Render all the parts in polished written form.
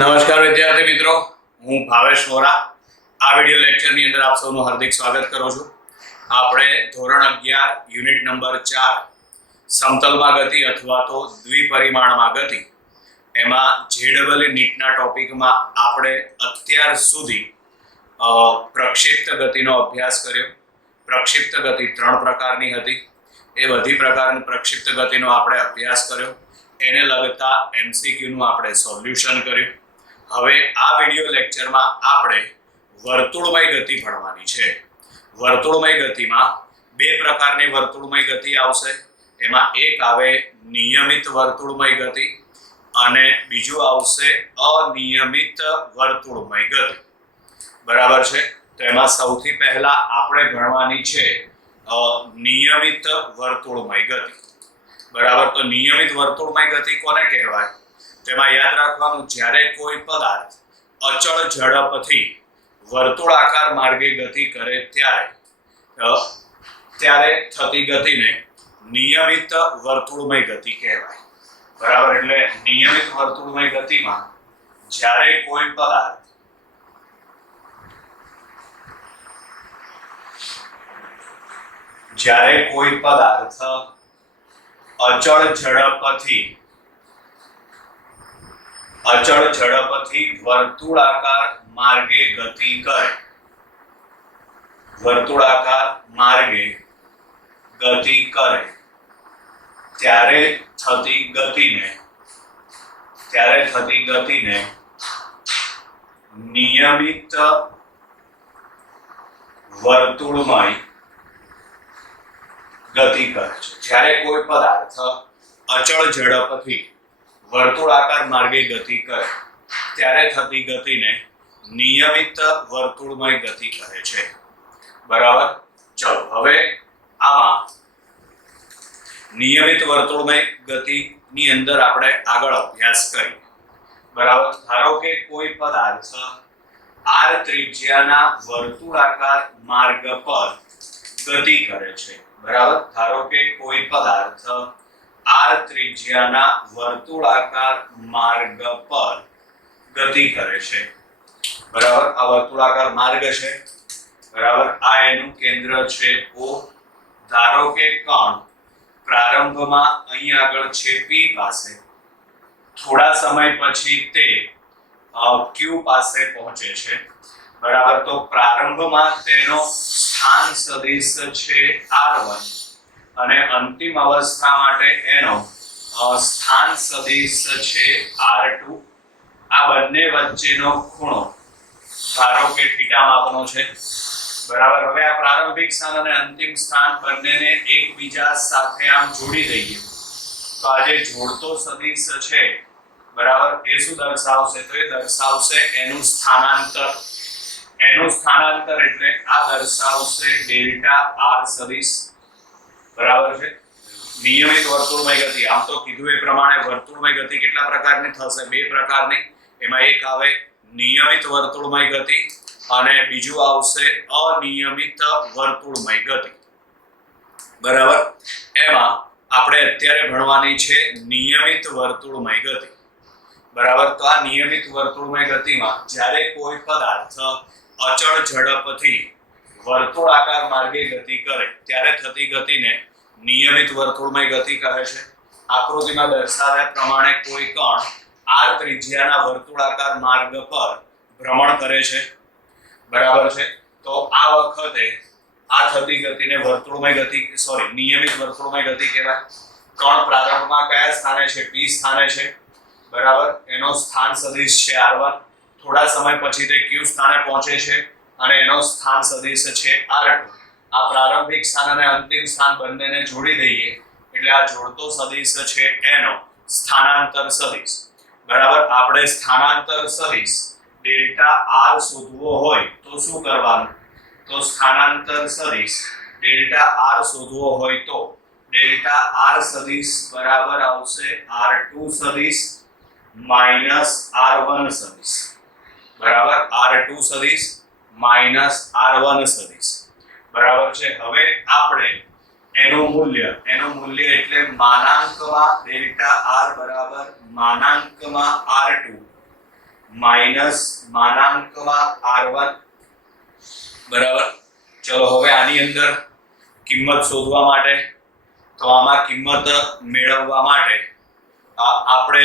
નમસ્કાર વિદ્યાર્થી મિત્રો, હું ભાવેશ વોરા આ વિડિયો લેક્ચરની અંદર આપ સૌનું હાર્દિક સ્વાગત કરું છું. આપણે ધોરણ 11 યુનિટ નંબર 4 સમતલમાં ગતિ અથવા તો દ્વિપરિમાણમાં ગતિ એમાં જેડબલઈ નીટના ટોપિકમાં આપણે અત્યાર સુધી પ્રક્ષિપ્ત ગતિનો અભ્યાસ કર્યો. પ્રક્ષિપ્ત ગતિ 3 પ્રકારની હતી. એ બધી પ્રકારની પ્રક્ષિપ્ત ગતિનો આપણે અભ્યાસ કર્યો. એને લગતા MCQ નું આપણે સોલ્યુશન કર્યું. હવે આ વિડિયો લેક્ચરમાં આપણે વર્તુળમય ગતિ ભણવાની છે. વર્તુળમય ગતિમાં બે પ્રકારની વર્તુળમય ગતિ આવશે. એમાં એક આવે નિયમિત વર્તુળમય ગતિ અને બીજું આવશે અનિયમિત વર્તુળમય ગતિ. બરાબર છે? તો એમાં સૌથી પહેલા આપણે ભણવાની છે નિયમિત વર્તુળમય ગતિ. બરાબર, તો નિયમિત વર્તુળમય ગતિ કોને કહેવાય? તેમાં યાદ રાખવાનું, જ્યારે કોઈ પદાર્થ અચળ ઝડપથી વર્તુળાકાર માર્ગે ગતિ કરે ત્યારે થતી ગતિને નિયમિત વર્તુળમય ગતિ કહેવાય. બરાબર, એટલે નિયમિત વર્તુળમય ગતિમાં જ્યારે કોઈ પદાર્થ અચળ ઝડપથી વર્તુળાકાર માર્ગે ગતિ કરે ત્યારે થતી ગતિને નિયમિત વર્તુળમય ગતિ કહે છે. જ્યારે કોઈ પદાર્થ અચળ ઝડપથી વર્તુળાકાર માર્ગે ગતિ કરે ત્યારે થતી ગતિને નિયમિત વર્તુળમય ગતિ કહે છે. બરાબર, ચલો હવે આમાં નિયમિત વર્તુળમય ગતિની અંદર આપણે આગળ અભ્યાસ કરીએ. બરાબર, ધારો કે કોઈ પદાર્થ r ત્રિજ્યાના વર્તુળાકાર માર્ગ પર ગતિ કરે છે. બરાબર, ધારો કે કોઈ પદાર્થ r ત્રિજ્યાના વર્તુળાકાર માર્ગ પર ગતિ કરે છે. બરાબર, આ વર્તુળાકાર માર્ગ છે. બરાબર, આ એનું કેન્દ્ર છે O. ધારો કે કણ પ્રારંભમાં અહીં આગળ છે P પાસે, થોડા સમય પછી તે Q પાસે પહોંચે છે. બરાબર, તો પ્રારંભમાં તેનો સ્થાન સદિશ છે r1 અને અંતિમ અવસ્થા માટે એનો સ્થાન સદિશ છે r2. આ બંને વચ્ચેનો ખૂણો ધારો કે થીટા માપનો છે. બરાબર, હવે આ પ્રારંભિક સ્થાન અને અંતિમ સ્થાન બંનેને એકબીજા સાથે આમ જોડી દઈએ તો આ જે જોડતો સદિશ છે, બરાબર, એ શું દર્શાવશે? તો એ દર્શાવશે એનું સ્થાનાંતર. એટલે આ દર્શાવશે ડેલ્ટા r સદિશ. બરાબર છે? નિયમિત વર્તુળમય ગતિ, આમ તો કીધું એ પ્રમાણે વર્તુળમય ગતિ કેટલા પ્રકારની થશે? બે પ્રકારની. એમાં એક આવે નિયમિત વર્તુળમય ગતિ અને બીજું આવશે અનિયમિત વર્તુળમય ગતિ. બરાબર, એમાં આપણે અત્યારે ભણવાની છે નિયમિત વર્તુળમય ગતિ. બરાબર, તો આ નિયમિત વર્તુળમય ગતિમાં જ્યારે કોઈ પદાર્થ અચળ ઝડપથી વર્તુળાકાર માર્ગે ગતિ કરે ત્યારે થતી ગતિને નિયમિત વર્તુળમય ગતિ કહે છે. આકૃતિમાં દર્શાવ્યા પ્રમાણે કોઈ કણ r ત્રિજ્યાના વર્તુળાકાર માર્ગ પર ભ્રમણ કરે છે. બરાબર છે? તો આ વખતે આ થતી ગતિને નિયમિત વર્તુળમય ગતિ કહેવાય. કણ પ્રારંભમાં કયા સ્થાને છે? P સ્થાને છે. બરાબર, એનો સ્થાન સદિશ છે r1. થોડા સમય પછી તે Q સ્થાને પહોંચે છે અને એનો સ્થાન સદિશ છે r2. આ પ્રારંભિક સ્થાન અને અંતિમ સ્થાન બંનેને જોડી દઈએ એટલે આ જોડતો સદિશ છે એનો સ્થાનાંતર સદિશ. બરાબર, આપણે સ્થાનાંતર સદિશ ડેલ્ટા r શોધવો હોય તો શું કરવાનું? તો સ્થાનાંતર સદિશ ડેલ્ટા r શોધવો હોય તો ડેલ્ટા r સદિશ બરાબર આવશે r2 સદિશ માઈનસ r1 સદિશ. બરાબર, r2 સદિશ માઈનસ r1 સદિશ. બરાબર છે? હવે આપણે એનું મૂલ્ય એટલે માનાંકમાં ડેલ્ટા r બરાબર માનાંકમાં r2 માઇનસ માનાંકમાં r1 બરાબર. ચલો હવે આની અંદર કિંમત શોધવા માટે, તો આમાં કિંમત મેળવવા માટે આપણે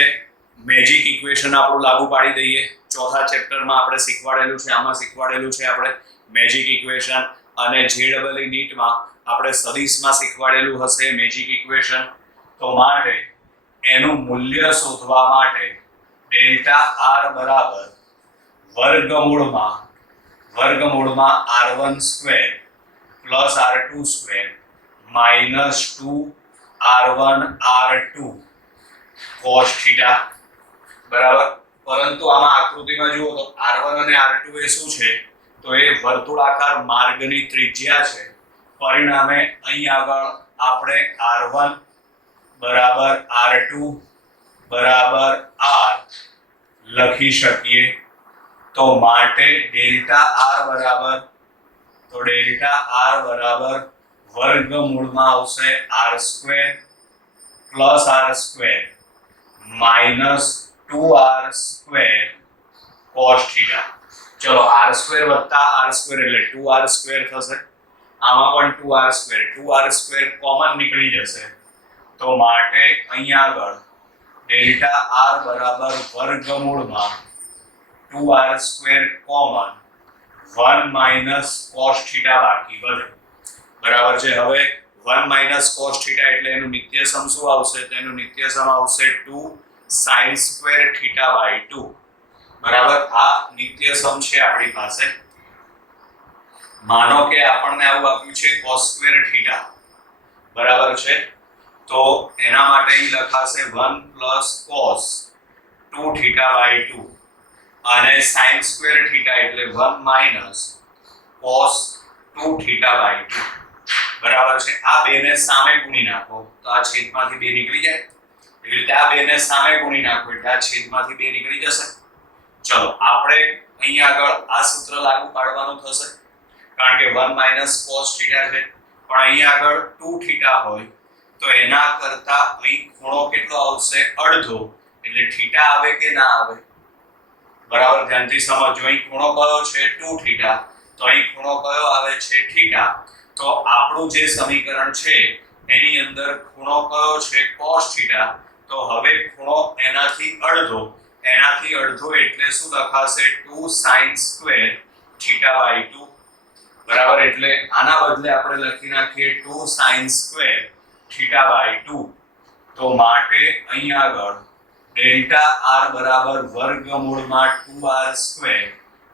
મેજિક ઇક્વેશન આપણું લાગુ પાડી દઈએ. ચોથા ચેપ્ટરમાં આપણે શીખવાડેલું છે, આમાં શીખવાડેલું છે આપણે મેજિક ઇક્વેશન, અને JEE નીટમાં આપણે સદિશમાં શીખવાડેલું હશે મેજિક ઇક્વેશન. તો માટે એનું મૂલ્ય શોધવા માટે ડેલ્ટા r બરાબર વર્ગમૂળમાં r1 square plus r2 square minus 2r1 r2 cos theta બરાબર. પરંતુ આમાં આકૃતિમાં જુઓ તો r1 અને r2 એ શું છે, તો એ વર્તુળાકાર માર્ગની ત્રિજ્યા છે. પરિણામે અહીં આગળ આપણે r1 બરાબર r2 બરાબર r લખી શકીએ. તો માટે ડેલ્ટા r બરાબર વર્ગમૂળમાં આવશે r square plus r square minus 2r square cos theta. ચલો r સ્ક્વેર વત્તા r સ્ક્વેર એટલે 2r સ્ક્વેર થશે. આમાં પણ 2r સ્ક્વેર કોમન નીકળી જશે. તો માટે અહીં આગળ ડેલ્ટા r બરાબર વર્ગમૂળમાં 2r square common 1 minus cos theta બાકી વધે બરાબર છે. હવે 1 માઇનસ cos થીટા એટલે એનું નિત્યસમ શું આવશે, તો એનું નિત્યસમ આવશે 2 sin સ્ક્વેર થીટા બાય 2 બરાબર. આ નિત્યસમ છે આપણી પાસે. માનો કે આપણને આવું આપ્યું છે cos સ્ક્વેર થીટા બરાબર છે, તો એના માટે અહીં લખાશે 1 પ્લસ cos 2 થીટા બાય 2 અને sin સ્ક્વેર થીટા એટલે 1 માઇનસ cos 2 થીટા બાય 2 બરાબર છે. આ બેને સામે ગુણી નાખો તો આ છેદમાંથી 2 નીકળી જાય. એવી રીતે આ બેને સામે ગુણી નાખો એટલે આ છેદમાંથી 2 નીકળી જશે. ચલો આપણે અહીં આગળ આ સૂત્ર લાગુ પાડવાનું થશે, કારણ કે 1 માઇનસ cos થીટા છે, પણ અહીં આગળ 2 થીટા હોય તો એના કરતા અહીં ખૂણો કેટલો આવશે, અડધો. એટલે થીટા આવે કે ના આવે બરાબર, ધ્યાનથી સમજો. અહીં ખૂણો કયો છે 2 થીટા, તો અહીં ખૂણો કયો આવે છે થીટા. તો આપણું જે સમીકરણ છે એની અંદર ખૂણો કયો છે cos થીટા, તો હવે ખૂણો એનાથી અડધો એટલે શું લખાશે 2 sin સ્ક્વેર થીટા બાય 2 બરાબર. એટલે આના બદલે આપણે લખી નાખીએ 2 sin સ્ક્વેર થીટા બાય 2. તો માટે અહીં આગળ ડેલ્ટા r બરાબર વર્ગમૂળમાં 2r સ્ક્વેર,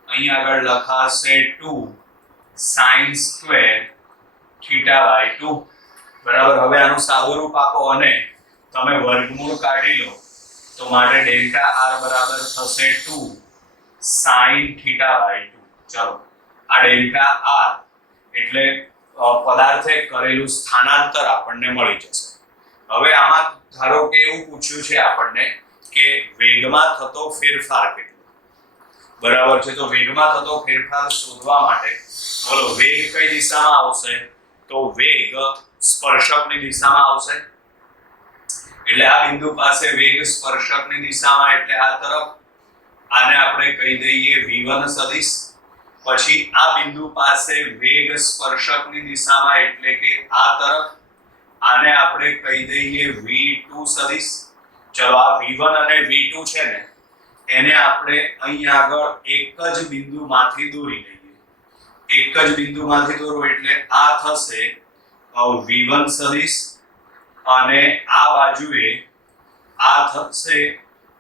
અહીં આગળ લખાશે 2 sin સ્ક્વેર થીટા બાય 2 બરાબર. હવે આનું સાદુરૂપ આપો અને તમે વર્ગમૂળ કાઢી લો, તો માટે ડેલ્ટા r બરાબર થશે 2 sin થીટા બાય 2. ચલો આ ડેલ્ટા r એટલે પદાર્થે કરેલું સ્થાનાંતર આપણને મળી જશે. હવે આમાં ધારો કે એવું પૂછ્યું છે આપણને કે વેગમાં થતો ફેરફાર કેટલો બરાબર છે. તો વેગમાં થતો ફેરફાર શોધવા માટે બોલો વેગ કઈ દિશામાં આવશે, તો વેગ સ્પર્શકની દિશામાં આવશે. એટલે આ બિંદુ પાસે વેગ સ્પર્શકની દિશામાં એટલે આ તરફ, આને આપણે કહી દઈએ v1 સદિશ. પછી આ બિંદુ પાસે વેગ સ્પર્શકની દિશામાં એટલે કે આ તરફ, આને આપણે કહી દઈએ v2 સદિશ. ચલો આ v1 અને v2 છે ને એને આપણે અહીં આગળ એક જ બિંદુમાંથી દોરી લઈએ. એક જ બિંદુમાંથી દોરો એટલે આ થશે v1 સદિશ અને આ બાજુએ આ થશે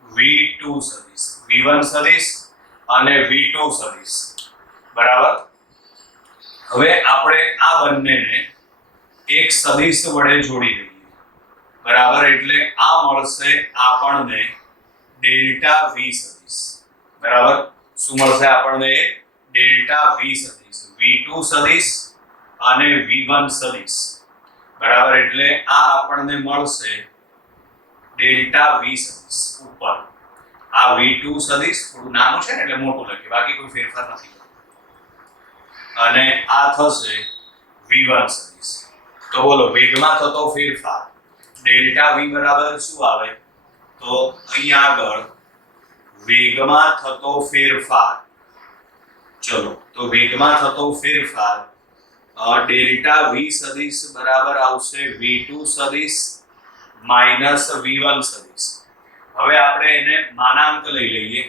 v2 સદિશ. v1 સદિશ અને v2 સદિશ બરાબર. હવે આપણે આ બંનેને એક સદિશ વડે જોડી દઈએ બરાબર. એટલે આ મળશે આપણને ડેલ્ટા v સદિશ બરાબર. શું મળશે આપણને? ડેલ્ટા v સદિશ, v2 સદિશ અને v1 સદિશ બરાબર. એટલે આ આપણને મળશે ડેલ્ટા v સદિશ. ઉપર આ v2 સદિશ થોડું નાનું છે ને એટલે મોટું લખીએ, બાકી કોઈ ફેરફાર નથી. અને આ થશે v1 સદિશ. તો બોલો વેગમાં થતો ફેરફાર ડેલ્ટા v બરાબર શું આવે, તો અહીં આગળ વેગમાં થતો ફેરફાર, ચલો તો વેગમાં થતો ફેરફાર ડેલ્ટા v સદિશ બરાબર આવશે v2 સદિશ માઇનસ v1 સદિશ. હવે આપણે એને માનાંક લઈ લઈએ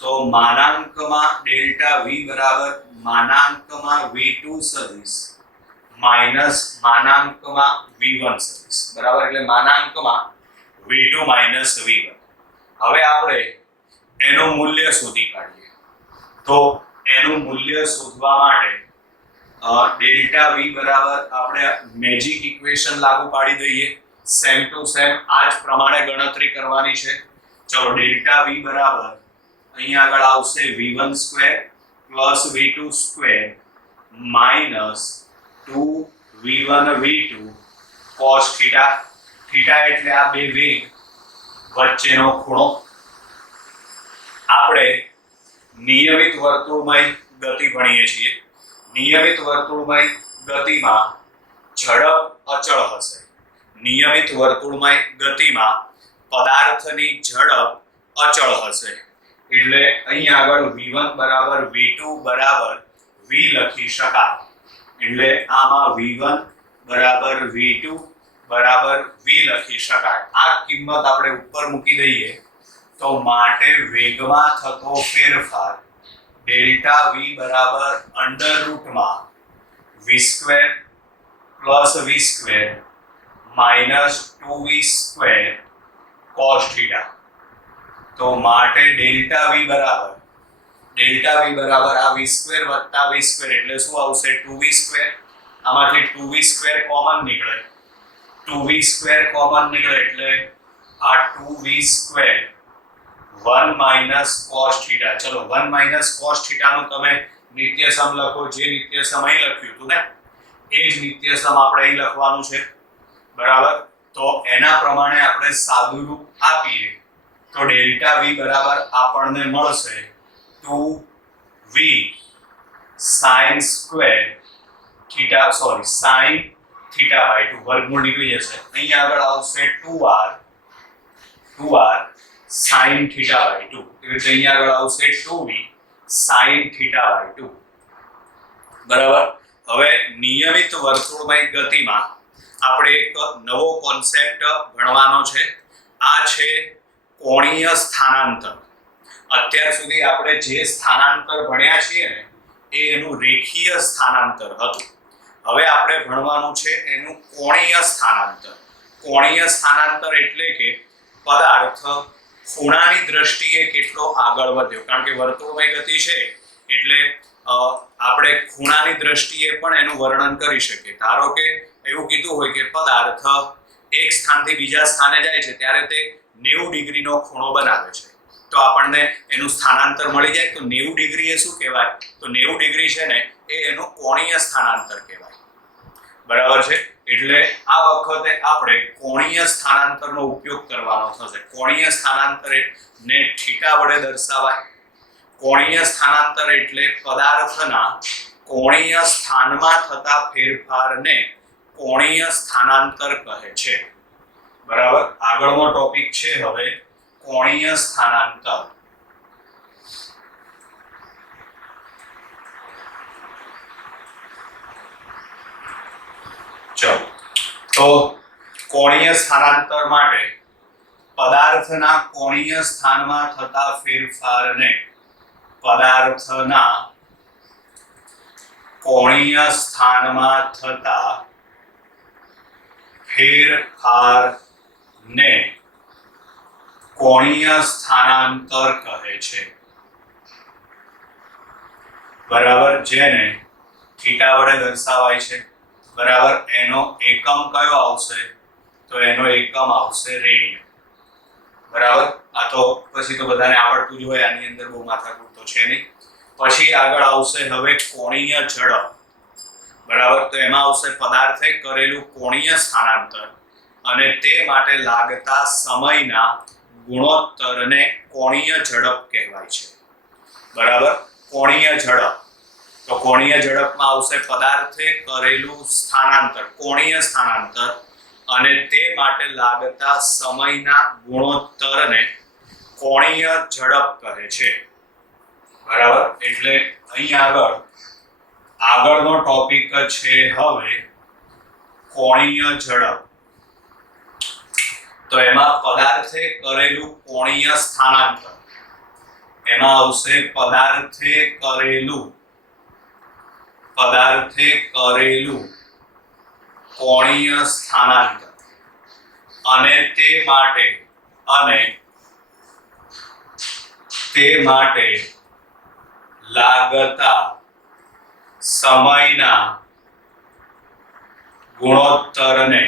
તો માનાંકમાં ડેલ્ટા v બરાબર માનાંકમાં v2 સદિશ માઇનસ માનાંકમાં v1 સદિશ બરાબર, એટલે માનાંકમાં v2 માઇનસ v1. હવે આપણે એનું મૂલ્ય શોધી કાઢીએ તો એનું મૂલ્ય શોધવા માટે ડેલ્ટા v બરાબર આપણે મેજિક ઇક્વેશન લાગુ પાડી દઈએ, સેમ ટુ સેમ આ જ પ્રમાણે ગણતરી કરવાની છે. ચલો ડેલ્ટા v બરાબર અહીંયા આગળ આવશે v1 square plus v2 square minus 2v1 v2 cos theta. Theta એટલે આ બે વેગ વચ્ચેનો ખૂણો. આપણે નિયમિત વર્તુળમય ગતિ ભણીએ છીએ. નિયમિત વર્તુળમય ગતિમાં ઝડપ અચળ હશે. નિયમિત વર્તુળમય ગતિમાં પદાર્થની ઝડપ અચળ હશે. એટલે અહીં આગળ v1 બરાબર v2 બરાબર v લખી શકાય. એટલે આમાં v1 બરાબર v2 બરાબર v લખી શકાય. આ કિંમત આપણે ઉપર મૂકી દઈએ તો માટે વેગમાં થતો ફેરફાર ડેલ્ટા v બરાબર અંડર રૂટમાં v square plus v square minus 2v square cos theta. તો માટે ડેલ્ટા v બરાબર આ v સ્ક્વેર વત્તા v સ્ક્વેર એટલે શું આવશે 2v સ્ક્વેર. આમાંથી 2v સ્ક્વેર કોમન નીકળે, 2v સ્ક્વેર કોમન નીકળે એટલે આ 2v square 1 minus cos theta. ચલો 1 માઇનસ cos થીટા નું તમે નિત્યસમ લખો, જે નિત્યસમ અહીં લખ્યું હતું ને એ જ નિત્યસમ આપણે અહીં લખવાનું છે બરાબર. તો એના પ્રમાણે આપણે સાદું રૂપ આપીએ તો ડેલ્ટા v બરાબર આપણને મળશે 2v sin square theta sin theta by 2 વર્ગમૂળ નીકળી જશે. અહીં આગળ આવશે 2r sin થીટા બાય 2. એટલે અહીં આગળ આવશે 2v sin થીટા બાય 2 બરાબર. હવે નિયમિત વર્તુળમય ગતિમાં આપણે એક નવો કોન્સેપ્ટ ભણવાનો છે. આ છે કોણીય સ્થાનાંતર. અત્યાર સુધી આપણે જે સ્થાનાંતર ભણ્યા છીએ ને એ એનું રેખીય સ્થાનાંતર હતું. હવે આપણે ભણવાનું છે એનું કોણીય સ્થાનાંતર. કોણીય સ્થાનાંતર એટલે કે પદાર્થ ખૂણાની દ્રષ્ટિએ કેટલો આગળ વધ્યો. કારણ કે વર્તુળમય ગતિ છે એટલે આપણે ખૂણાની દ્રષ્ટિએ પણ એનું વર્ણન કરી શકીએ. ધારો કે એવું કીધું હોય કે પદાર્થ એક સ્થાનથી બીજા સ્થાને જાય છે ત્યારે તે 90 ડિગ્રીનો ખૂણો બનાવે છે તો આપણને એનું સ્થાનાંતર મળી જાય. તો 90 ડિગ્રી એ શું કહેવાય? તો 90 ડિગ્રી છે ને એ એનું કોણીય સ્થાનાંતર કહેવાય બરાબર છે. એટલે આ વખતે આપણે કોણીય સ્થાનાંતરનો ઉપયોગ કરવાનો થશે. કોણીય સ્થાનાંતર ને થીટા વડે દર્શાવાય. કોણીય સ્થાનાંતર એટલે પદાર્થના કોણીય સ્થાનમાં થતા ફેરફારને કોણીય સ્થાનાંતર કહે છે બરાબર. આગળનો ટોપિક છે હવે કોણીય સ્થાનાંતર. ચલો તો કોણીય સ્થાનાંતર માટે પદાર્થના કોણીય સ્થાનમાં થતા ફેરફારને પદાર્થના કોણીય સ્થાનમાં થતા ફેરફારને કોણીય સ્થાનાંતર કહે છે બરાબર. જેને થીટા વડે દર્શાવાય છે બરાબર. એનો એકમ કયો આવશે? તો એનો એકમ આવશે રેડિયન બરાબર. આ તો પછી તો બધાને આવડતું જ હોય, આની અંદર બહુ માથાકૂટ તો છે નહીં. પછી આગળ આવશે હવે કોણીય ઝડપ બરાબર. તો એમાં આવશે પદાર્થે કરેલું કોણીય સ્થાનાંતર અને તે માટે લાગતા સમયના ગુણોત્તરને કોણીય ઝડપ કહેવાય છે બરાબર. કોણીય ઝડપ તો કોણીય ઝડપમાં આવશે પદાર્થે કરેલું સ્થાનાંતર, કોણીય સ્થાનાંતર અને તે માટે લાગતા સમયના ગુણોત્તરને કોણીય ઝડપ કહે છે. બરાબર, એટલે અહીંયા આગળનો ટોપિક છે હવે કોણીય ઝડપ. તો એમાં પદાર્થે કરેલું કોણીય સ્થાનાંતર, એમાં આવશે પદાર્થે કરેલું કોણીય સ્થાનાંતર અને તે માટે લાગતા સમયના ગુણોત્તરને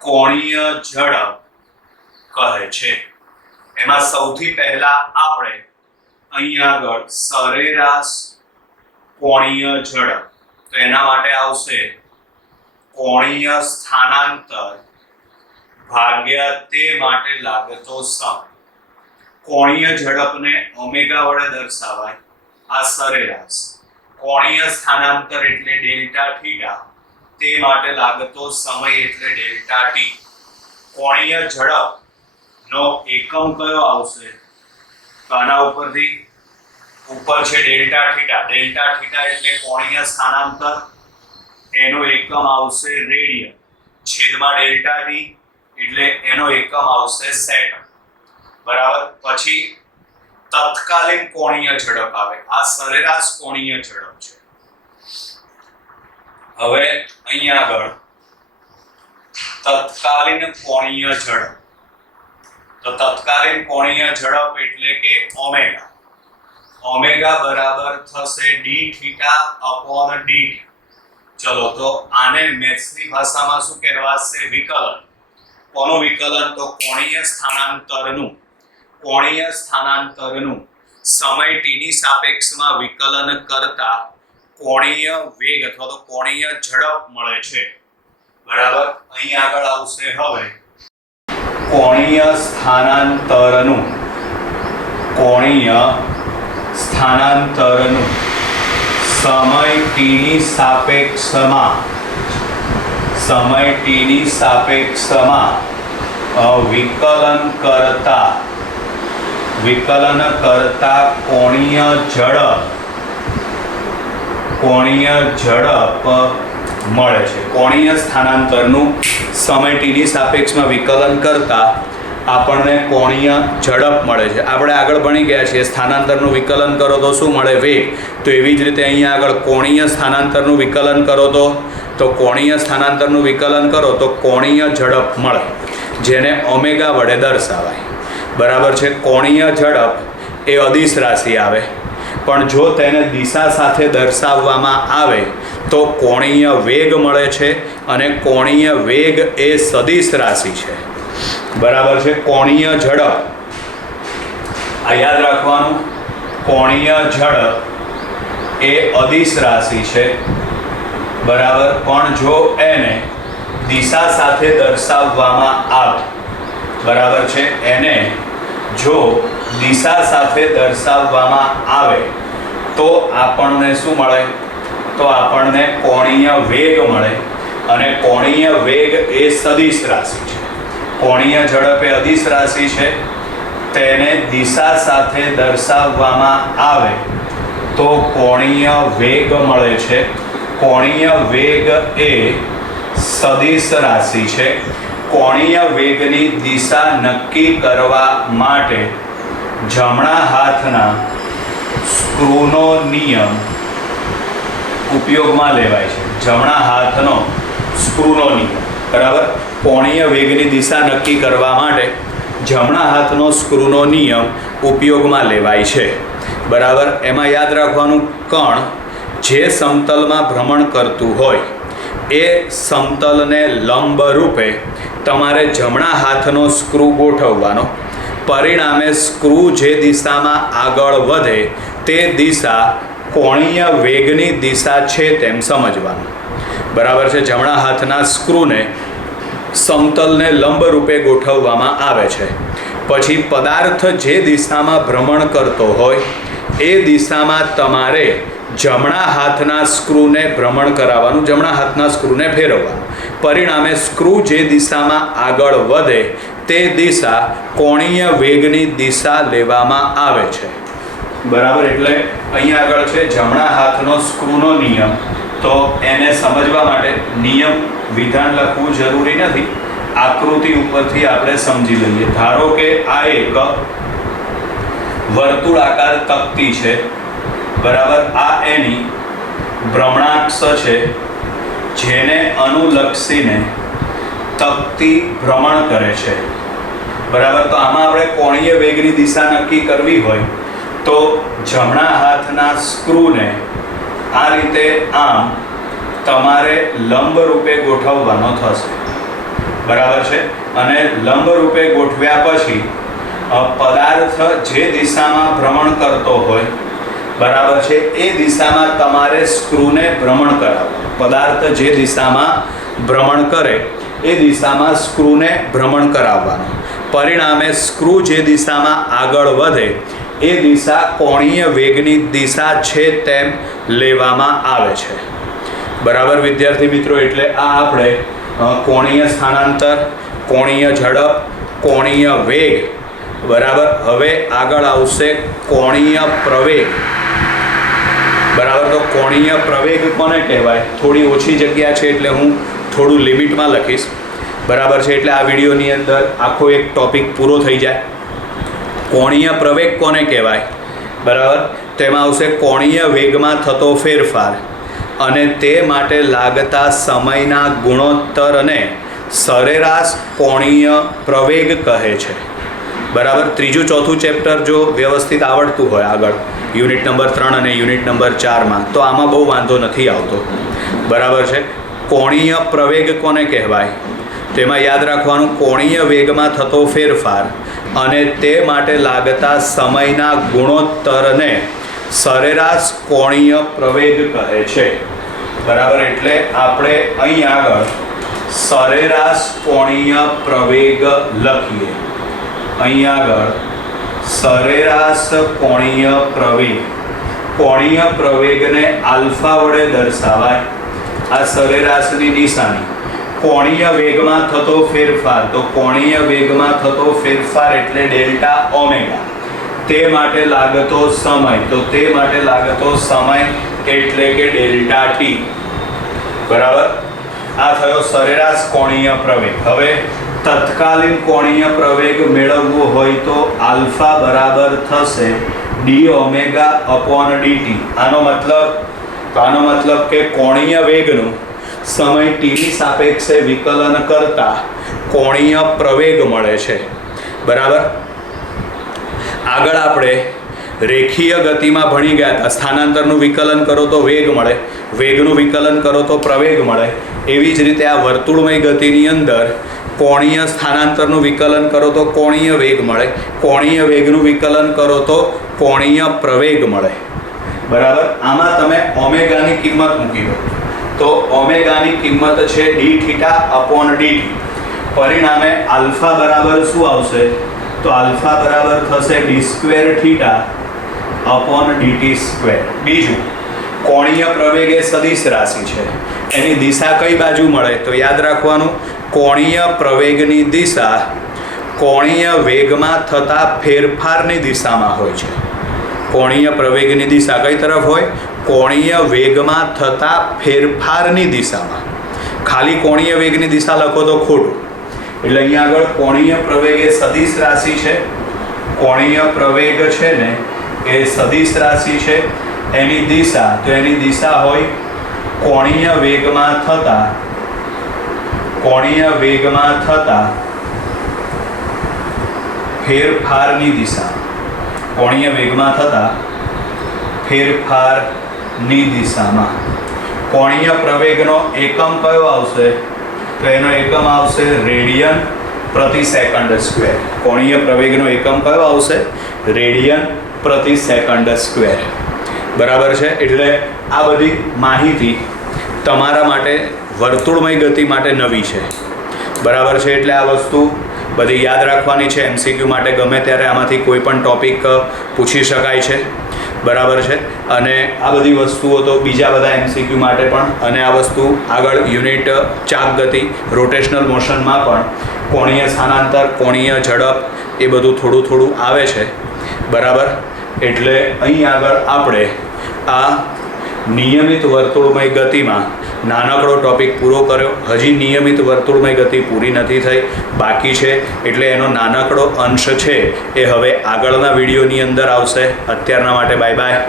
કોણીય ઝડપ કહે છે. એમાં સૌથી પહેલા આપણે અહીંયા આગળ સરેરાશ કોણીય ઝડપ, તો એના માટે આવશે કોણીય સ્થાનાંતર ભાગ્યા તે માટે લાગતો સમય. કોણીય ઝડપને ઓમેગા વડે દર્શાવાય, આ સરેરાશ. કોણીય સ્થાનાંતર એટલે ડેલ્ટા થીટા, તે માટે લાગતો સમય એટલે ડેલ્ટા ટી. કોણીય ઝડપ નો એકમ કયો આવશે? તો આના ઉપરથી ઉપર છે ડેલ્ટા થીટા. ડેલ્ટા થીટા એટલે કોણીય સ્થાનાંતર, એનો એકમ આવશે રેડિયન. છેદમાં ડેલ્ટા ટી એટલે એનો એકમ આવશે સેકન્ડ. બરાબર, પછી તત્કાલીન કોણીય ઝડપ આવે. આ સરેરાશ કોણીય ઝડપ છે. હવે અહીંયા આગળ તત્કાલીન કોણીય ઝડપ. તો તત્કાલીન કોણીય ઝડપ એટલે કે ઓમેગા. ઓમેગા બરાબર થશે ડી થીટા અપોન ડી. ચલો, તો આને મેથ્સની ભાષામાં શું કહેવાશે? વિકલન. કોનું વિકલન? તો કોણીય સ્થાનાંતરનું સમય t ની સાપેક્ષમાં વિકલન કરતા કોણીય વેગ અથવા તો કોણીય ઝડપ મળે છે. બરાબર, અહીં આગળ આવશે હવે કોણીય સ્થાનાંતરનું સમય t ની સાપેક્ષમાં વિકલન કરતા કોણીય ઝડપ મળે છે. કોણીય સ્થાનાંતરનું સમય t ની સાપેક્ષમાં વિકલન કરતા આપણને કોણીય ઝડપ મળે છે. આપણે આગળ ભણી ગયા છીએ સ્થાનાંતરનું વિકલન કરો તો શું મળે? વેગ. તો એવી જ રીતે અહીંયા આગળ કોણીય સ્થાનાંતરનું વિકલન કરો તો કોણીય સ્થાનાંતરનું વિકલન કરો તો કોણીય ઝડપ મળે, જેને ઓમેગા વડે દર્શાવાય. બરાબર છે. કોણીય ઝડપ એ અદિશ રાશિ આવે, પણ જો તેને દિશા સાથે દર્શાવવામાં આવે તો કોણીય વેગ મળે છે, અને કોણીય વેગ એ સદિશ રાશિ છે. બરાબર છે. કોણીય ઝડપ, આ યાદ રાખવાનું, કોણીય ઝડપ એ અદિશ રાશિ છે. બરાબર, પણ જો એને દિશા સાથે દર્શાવવામાં આવે, બરાબર છે, એને જો દિશા સાથે દર્શાવવામાં આવે તો આપણને શું મળે? તો આપણને કોણીય વેગ મળે, અને કોણીય વેગ એ સદિશ રાશિ છે. કોણીય ઝડપ એ અદિશ રાશિ છે, તેને દિશા સાથે દર્શાવવામાં આવે તો કોણીય વેગ મળે છે. કોણીય વેગ એ સદિશ રાશિ છે. કોણીય વેગની દિશા નક્કી કરવા માટે જમણા હાથના સ્ક્રૂનો નિયમ ઉપયોગમાં લેવાય છે. જમણા હાથનો સ્ક્રૂનો નિયમ. બરાબર, કોણીય વેગની દિશા નક્કી કરવા માટે જમણા હાથનો સ્ક્રૂનો નિયમ ઉપયોગમાં લેવાય છે. બરાબર, એમાં યાદ રાખવાનું, કણ જે સમતલમાં ભ્રમણ કરતું હોય એ સમતલને લંબ રૂપે તમારે જમણા હાથનો સ્ક્રૂ ગોઠવવાનો. પરિણામે સ્ક્રૂ જે દિશામાં આગળ વધે તે દિશા કોણીય વેગની દિશા છે તેમ સમજવાનું. બરાબર છે. જમણા હાથના સ્ક્રૂને સમતલને લંબ રૂપે ગોઠવવામાં આવે છે. પછી પદાર્થ જે દિશામાં ભ્રમણ કરતો હોય એ દિશામાં તમારે જમણા હાથના સ્ક્રૂને ભ્રમણ કરાવવાનું, જમણા હાથના સ્ક્રૂને ફેરવવાનું. પરિણામે સ્ક્રૂ જે દિશામાં આગળ વધે તે દિશા કોણીય વેગની દિશા લેવામાં આવે છે. બરાબર. એટલે અહીંયા આગળ છે જમણા હાથનો સ્ક્રૂનો નિયમ. તો એને સમજવા માટે નિયમ વિધાન લખવું જરૂરી નથી, આકૃતિ ઉપરથી આપણે સમજી લઈએ. ધારો કે આ એક વર્તુળાકાર તકતી છે. બરાબર. આ એની ભ્રમણાક્ષ છે, જેને અનુલક્ષીને તકતી ભ્રમણ કરે છે. બરાબર. તો આમાં આપણે કોણીય વેગની દિશા નક્કી કરવી હોય તો જમણા હાથના સ્ક્રૂને આ રીતે આમ તમારે લંબ રૂપે ગોઠવવાનો થશે. બરાબર છે. અને લંબ રૂપે ગોઠવ્યા પછી પદાર્થ જે દિશામાં ભ્રમણ કરતો હોય, બરાબર છે, એ દિશામાં તમારે સ્ક્રૂને ભ્રમણ કરાવવાનું. પદાર્થ જે દિશામાં ભ્રમણ કરે એ દિશામાં સ્ક્રૂને ભ્રમણ કરાવવાનું. પરિણામે સ્ક્રૂ જે દિશામાં આગળ વધે એ દિશા કોણીય વેગની દિશા છે તેમ લેવામાં આવે છે. બરાબર વિદ્યાર્થી મિત્રો. એટલે આ આપણે કોણીય સ્થાનાંતર, કોણીય ઝડપ, કોણીય વેગ. બરાબર. હવે આગળ આવશે કોણીય પ્રવેગ. બરાબર. તો કોણીય પ્રવેગ કોને કહેવાય? થોડી ઓછી જગ્યા છે એટલે હું થોડું લિમિટમાં લખીશ. બરાબર છે. એટલે આ વિડીયોની અંદર આખો એક ટોપિક પૂરો થઈ જાય. કોણીય પ્રવેગ કોને કહેવાય? બરાબર. તેમાં આવશે કોણીય વેગમાં થતો ફેરફાર અને તે માટે લાગતા સમયના ગુણોત્તરને સરેરાશ કોણીય પ્રવેગ કહે છે. બરાબર. ત્રીજું ચોથું ચેપ્ટર જો વ્યવસ્થિત આવડતું હોય આગળ યુનિટ નંબર 3 અને યુનિટ નંબર 4માં, તો આમાં બહુ વાંધો નથી આવતો. બરાબર છે. કોણીય પ્રવેગ કોને કહેવાય? તેમાં યાદ રાખવાનું કોણીય વેગમાં થતો ફેરફાર અને તે માટે લાગતા સમયના ગુણોત્તરને સરેરાશ કોણીય પ્રવેગ કહે છે. બરાબર. એટલે આપણે અહીં આગળ સરેરાશ કોણીય પ્રવેગ લખીએ. અહીં આગળ સરેરાશ કોણીય પ્રવેગ. કોણીય પ્રવેગને આલ્ફા વડે દર્શાવાય. આ સરેરાશની નિશાની. કોણીય વેગમાં થતો ફેરફાર, તો કોણીય વેગમાં થતો ફેરફાર એટલે ડેલ્ટા ઓમેગા. તે માટે લાગતો સમય, તો તે માટે લાગતો સમય એટલે કે ડેલ્ટા ટી. બરાબર. આ થયો સરેરાશ કોણીય પ્રવેગ. હવે તત્કાલીન કોણીય પ્રવેગ મેળવવો હોય તો આલ્ફા બરાબર થશે ડી ઓમેગા અપોન ડીટી. આનો મતલબ કે કોણીય વેગનું સમય ટીની સાપેક્ષે વિકલન કરતા કોણીય પ્રવેગ મળે છે. બરાબર. આગળ આપણે રેખીય ગતિમાં ભણી ગયા હતા. સ્થાનાંતરનું વિકલન કરો તો વેગ મળે, વેગનું વિકલન કરો તો પ્રવેગ મળે. એવી જ રીતે આ વર્તુળમય ગતિની અંદર કોણીય સ્થાનાંતરનું વિકલન કરો તો કોણીય વેગ મળે, કોણીય વેગનું વિકલન કરો તો કોણીય પ્રવેગ મળે. બરાબર. આમાં તમે ઓમેગાની કિંમત મૂકી દો તો ઓમેગાની કિંમત છે ડી થીટા અપોન ડીટી. પરિણામે આલ્ફા બરાબર શું આવશે? તો આલ્ફા બરાબર થશે D square theta upon DT square. બીજું, કોણીય પ્રવેગ એ સદિશ રાશિ છે. એની દિશા કઈ બાજુ મળે? તો યાદ રાખવાનું કોણીય પ્રવેગની દિશા કોણીય વેગમાં થતા ફેરફારની દિશામાં હોય છે. કોણીય પ્રવેગની દિશા કઈ તરફ હોય? કોણીય વેગમાં થતા ફેરફારની દિશામાં. ખાલી કોણીય વેગની દિશા લખો તો ખોટું. એટલે અહીંયા આગળ કોણીય પ્રવેગ એ સદિશ રાશિ છે. કોણીય પ્રવેગ છે ને એ સદિશ રાશિ છે. એની દિશા, તો એની દિશા હોય કોણીય વેગમાં થતા ફેરફારની દિશા. કોણીય વેગમાં થતા ફેરફારની દિશામાં. કોણીય પ્રવેગનો એકમ કયો આવશે? તો એનો એકમ આવશે રેડિયન પ્રતિ સેકન્ડ સ્ક્વેર. કોણીય પ્રવેગનો એકમ કયો આવશે? રેડિયન પ્રતિ સેકન્ડ સ્ક્વેર. બરાબર છે. એટલે આ બધી માહિતી તમારા માટે વર્તુળમય ગતિ માટે નવી છે. બરાબર છે. એટલે આ વસ્તુ બધી યાદ રાખવાની છે. MCQ માટે ગમે ત્યારે આમાંથી કોઈ પણ ટોપિક પૂછી શકાય છે. બરાબર છે. અને આ બધી વસ્તુઓ તો બીજા બધા MCQ માટે પણ, અને આ વસ્તુ આગળ યુનિટ ચાપ ગતિ રોટેશનલ મોશનમાં પણ કોણીય સ્થાનાંતર, કોણીય ઝડપ એ બધું થોડું થોડું આવે છે. બરાબર. એટલે અહીં આગળ આપણે આ નિયમિત વર્તુળમય ગતિમાં નાનકડો ટોપિક પૂરો કર્યો. હજી નિયમિત વર્તુળમય ગતિ પૂરી નથી થઈ, બાકી છે. એટલે એનો નાનકડો અંશ છે એ હવે આગળના વિડીયોની અંદર આવશે. અત્યારના માટે બાય બાય.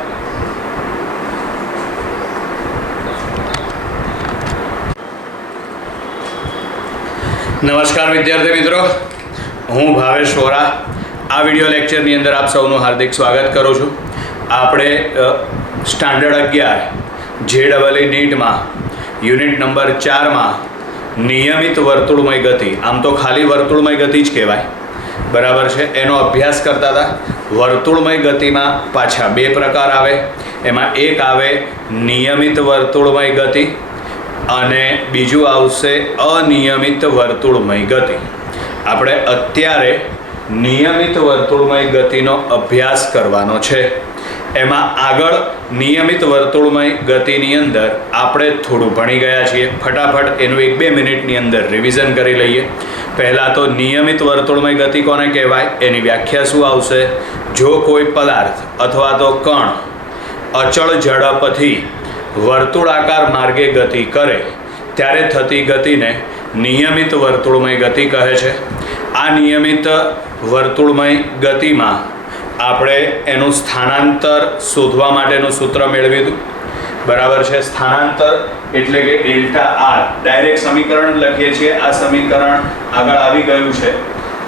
નમસ્કાર વિદ્યાર્થી મિત્રો, હું ભાવેશ વોરા. આ વિડીયો લેક્ચરની અંદર આપ સૌનું હાર્દિક સ્વાગત કરું છું. આપણે સ્ટાન્ડર્ડ 11 JEE નીટમાં યુનિટ નંબર 4માં નિયમિત વર્તુળમય ગતિ, આમ તો ખાલી વર્તુળમય ગતિ જ કહેવાય, બરાબર છે, એનો અભ્યાસ કરતા હતા. વર્તુળમય ગતિમાં પાછા બે પ્રકાર આવે. એમાં એક આવે નિયમિત વર્તુળમય ગતિ અને બીજું આવશે અનિયમિત વર્તુળમય ગતિ. આપણે અત્યારે નિયમિત વર્તુળમય ગતિનો અભ્યાસ કરવાનો છે. એમાં આગળ નિયમિત વર્તુળમય ગતિની અંદર આપણે થોડું ભણી ગયા છીએ. ફટાફટ એનું 1-2 મિનિટની અંદર રિવિઝન કરી લઈએ. પહેલાં તો નિયમિત વર્તુળમય ગતિ કોને કહેવાય, એની વ્યાખ્યા શું આવશે. જો કોઈ પદાર્થ અથવા તો કણ અચળ ઝડપથી વર્તુળાકાર માર્ગે ગતિ કરે ત્યારે થતી ગતિને નિયમિત વર્તુળમય ગતિ કહે છે. આ નિયમિત વર્તુળમય ગતિમાં આપણે એનું સ્થાનાંતર શોધવા માટેનું સૂત્ર મેળવ્યું હતું, બરાબર છે. સ્થાનાંતર એટલે કે ડેલ્ટા આર. ડાયરેક્ટ સમીકરણ લખીએ છીએ. આ સમીકરણ આગળ આવી ગયું છે.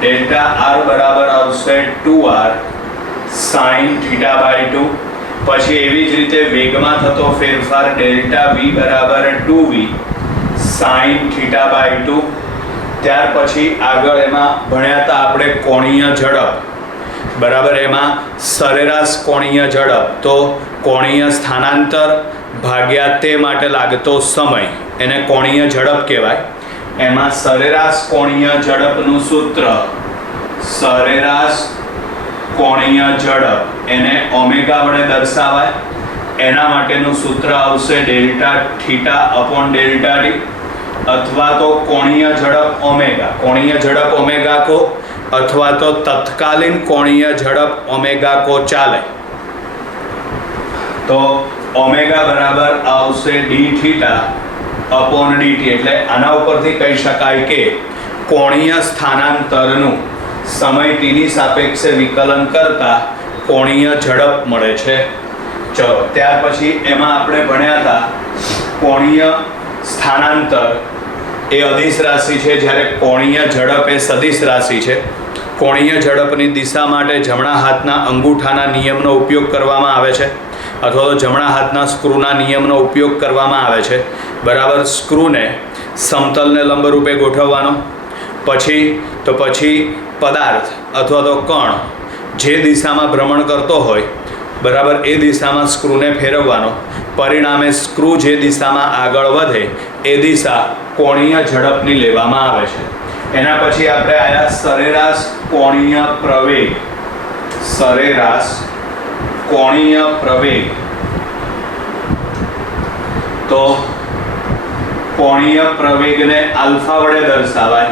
ડેલ્ટા આર બરાબર આવશે 2r sin θ/2. પછી એવી જ રીતે વેગમાં થતો ફેરફાર ડેલ્ટા v બરાબર 2v sin θ/2. ત્યાર પછી આગળ એમાં ભણ્યા હતા આપણે કોણીય ઝડપ, બરાબર. એમાં સરેરાશ કોણીય ઝડપ, તો કોણીય સ્થાનાંતર ભાગ્યા તે માટે લાગતો સમય, એને કોણીય ઝડપ કહેવાય. એમાં સરેરાશ કોણીય ઝડપનું સૂત્ર, સરેરાશ કોણીય ઝડપ એને ઓમેગા વડે દર્શાવાય. એના માટેનું સૂત્ર આવશે ડેલ્ટા θ/ડેલ્ટા t, અથવા તો કોણીય ઝડપ ઓમેગા, કોણીય ઝડપ ઓમેગા કો, અથવા તો તત્કાલીન કોણીય ઝડપ ઓમેગા કો ચાલે. તો ઓમેગા બરાબર આવશે dθ/dt. એટલે આના ઉપરથી કહી શકાય કે કોણીય સ્થાનાંતરનું સમય tની સાપેક્ષે વિકલન કરતા કોણીય ઝડપ મળે છે. ચલો, ત્યાર પછી એમાં આપણે ભણ્યા હતા કોણીય સ્થાનાંતર એ અદિશ રાશિ છે, જ્યારે કોણીય ઝડપ એ સદિશ રાશિ છે. કોણીય ઝડપની દિશા માટે જમણા હાથના અંગૂઠાના નિયમનો ઉપયોગ કરવામાં આવે છે, અથવા તો જમણા હાથના સ્ક્રૂના નિયમનો ઉપયોગ કરવામાં આવે છે, બરાબર. સ્ક્રૂને સમતલને લંબરૂપે ગોઠવવાનો. પછી પદાર્થ અથવા તો કણ જે દિશામાં ભ્રમણ કરતો હોય, બરાબર, એ દિશામાં સ્ક્રૂને ફેરવવાનો. પરિણામે સ્ક્રૂ જે દિશામાં આગળ વધે એ દિશા કોણીય ઝડપની લેવામાં આવે છે. એના પછી આપણે આયા સરેરાશ કોણીય પ્રવેગ. સરેરાશ કોણીય પ્રવેગ, તો કોણીય પ્રવેગને આલ્ફા વડે દર્શાવાય.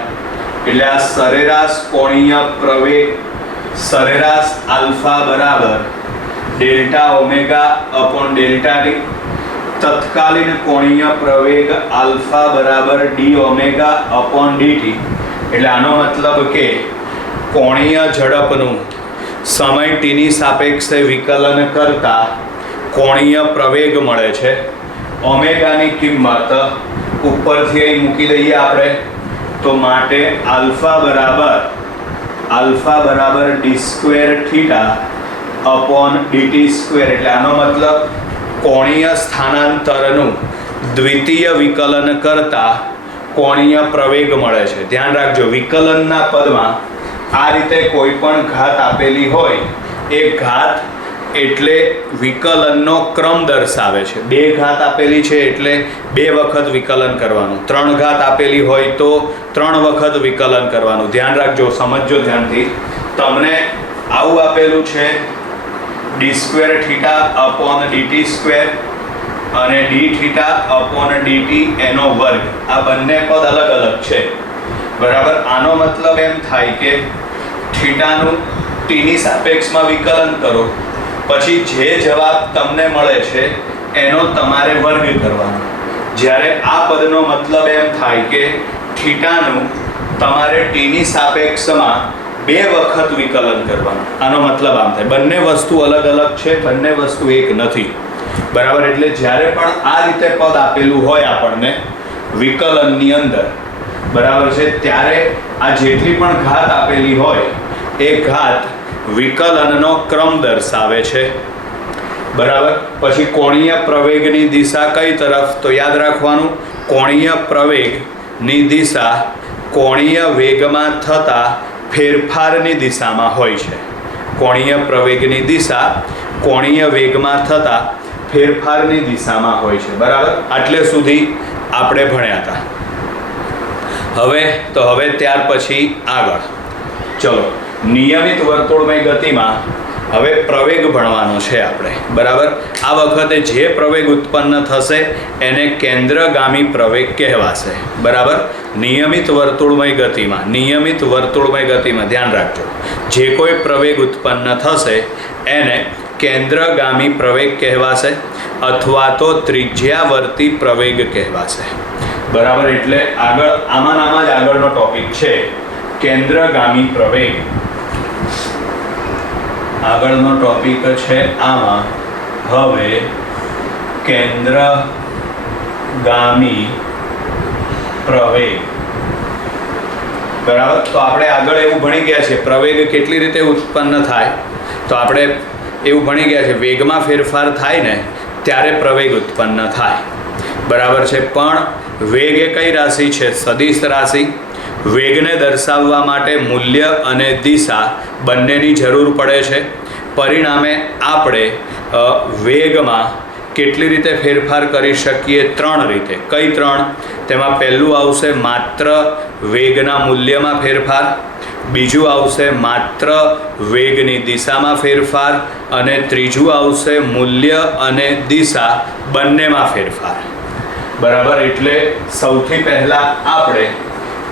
એટલે આ સરેરાશ કોણીય પ્રવેગ, સરેરાશ આલ્ફા બરાબર ડેલ્ટા ઓમેગા/ડેલ્ટા t. તત્કાલીન કોણીય પ્રવેગ આલ્ફા બરાબર dω/dt. એટલે આનો મતલબ કે કોણીય ઝડપનું સમય tની સાપેક્ષે વિકલન કરતા કોણીય પ્રવેગ મળે છે. ઓમેગાની કિંમત ઉપરથી અહીં મૂકી દઈએ આપણે. તો માટે આલ્ફા બરાબર d²θ/dt². એટલે આનો મતલબ કોણીય સ્થાનાંતરનું દ્વિતીય વિકલન કરતા કોણીય પ્રવેગ મળે છે. ધ્યાન રાખજો, વિકલનના પદમાં આ રીતે કોઈ પણ ઘાત આપેલી હોય, એ ઘાત એટલે વિકલનનો ક્રમ દર્શાવે છે. 2 ઘાત આપેલી છે એટલે 2 વખત વિકલન કરવાનું. 3 ઘાત આપેલી હોય તો 3 વખત વિકલન કરવાનું. ધ્યાન રાખજો, સમજજો ધ્યાનથી. તમને આવું આપેલું છે d² થીટા અપોન dt² અને d થીટા અપોન dt એનો વર્ગ. આ બંને પદ અલગ અલગ છે, બરાબર. આનો મતલબ એમ થાય કે થીટાનું t ની સાપેક્ષમાં વિકલન કરો, પછી જે જવાબ તમને મળે છે એનો તમારે વર્ગ કરવાનો. જ્યારે આ પદનો મતલબ એમ થાય કે થીટાનું તમારે t ની સાપેક્ષમાં 2 વખત વિકલન કરવાનું. આનો મતલબ આમ થાય. બંને વસ્તુ અલગ અલગ છે, બંને વસ્તુ એક નથી, બરાબર. એટલે જ્યારે પણ આ રીતે પદ આપેલું હોય આપણને વિકલનની અંદર, બરાબર છે, ત્યારે આ જેટલી પણ ઘાત આપેલી હોય એ ઘાત વિકલનનો ક્રમ દર્શાવે છે, બરાબર. પછી કોણીય પ્રવેગની દિશા કઈ તરફ? તો યાદ રાખવાનું, કોણીય પ્રવેગની દિશા કોણીય વેગમાં થતા ફેરફારની દિશામાં હોય છે. કોણીય પ્રવેગની દિશા કોણીય વેગમાં થતા ફેરફારની દિશામાં હોય છે, બરાબર. આટલે સુધી આપણે ભણ્યા હતા. હવે ત્યાર પછી આગળ ચલો, નિયમિત વર્તુળમય ગતિમાં હવે પ્રવેગ ભણવાનો છે આપણે, બરાબર. આ વખતે જે પ્રવેગ ઉત્પન્ન થશે એને કેન્દ્રગામી પ્રવેગ કહેવાશે, બરાબર. નિયમિત વર્તુળમય ગતિમાં ધ્યાન રાખજો, જે કોઈ પ્રવેગ ઉત્પન્ન થશે એને કેન્દ્રગામી પ્રવેગ કહેવાશે અથવા તો ત્રિજ્યાવર્તી પ્રવેગ કહેવાશે, બરાબર. એટલે આમાં જ આગળનો ટોપિક છે કેન્દ્રગામી પ્રવેગ. આગળનો ટોપિક છે આમાં હવે કેન્દ્રગામી પ્રવેગ, બરાબર. તો આપણે આગળ એવું ભણી ગયા છે પ્રવેગ કેટલી રીતે ઉત્પન્ન થાય. તો આપણે એવું ભણી ગયા છે વેગમાં ફેરફાર થાય ને ત્યારે પ્રવેગ ઉત્પન્ન થાય, બરાબર છે. પણ વેગ એ કઈ રાશિ છે? સદિશ રાશિ. વેગને દર્શાવવા માટે મૂલ્ય અને દિશા બંનેની જરૂર પડે છે. પરિણામે આપણે વેગમાં કેટલી રીતે ફેરફાર કરી શકીએ? 3 રીતે. કઈ 3? તેમાં પહેલું આવશે માત્ર વેગના મૂલ્યમાં ફેરફાર, બીજું આવશે માત્ર વેગની દિશામાં ફેરફાર, અને ત્રીજું આવશે મૂલ્ય અને દિશા બંનેમાં ફેરફાર, બરાબર. એટલે સૌથી પહેલા આપણે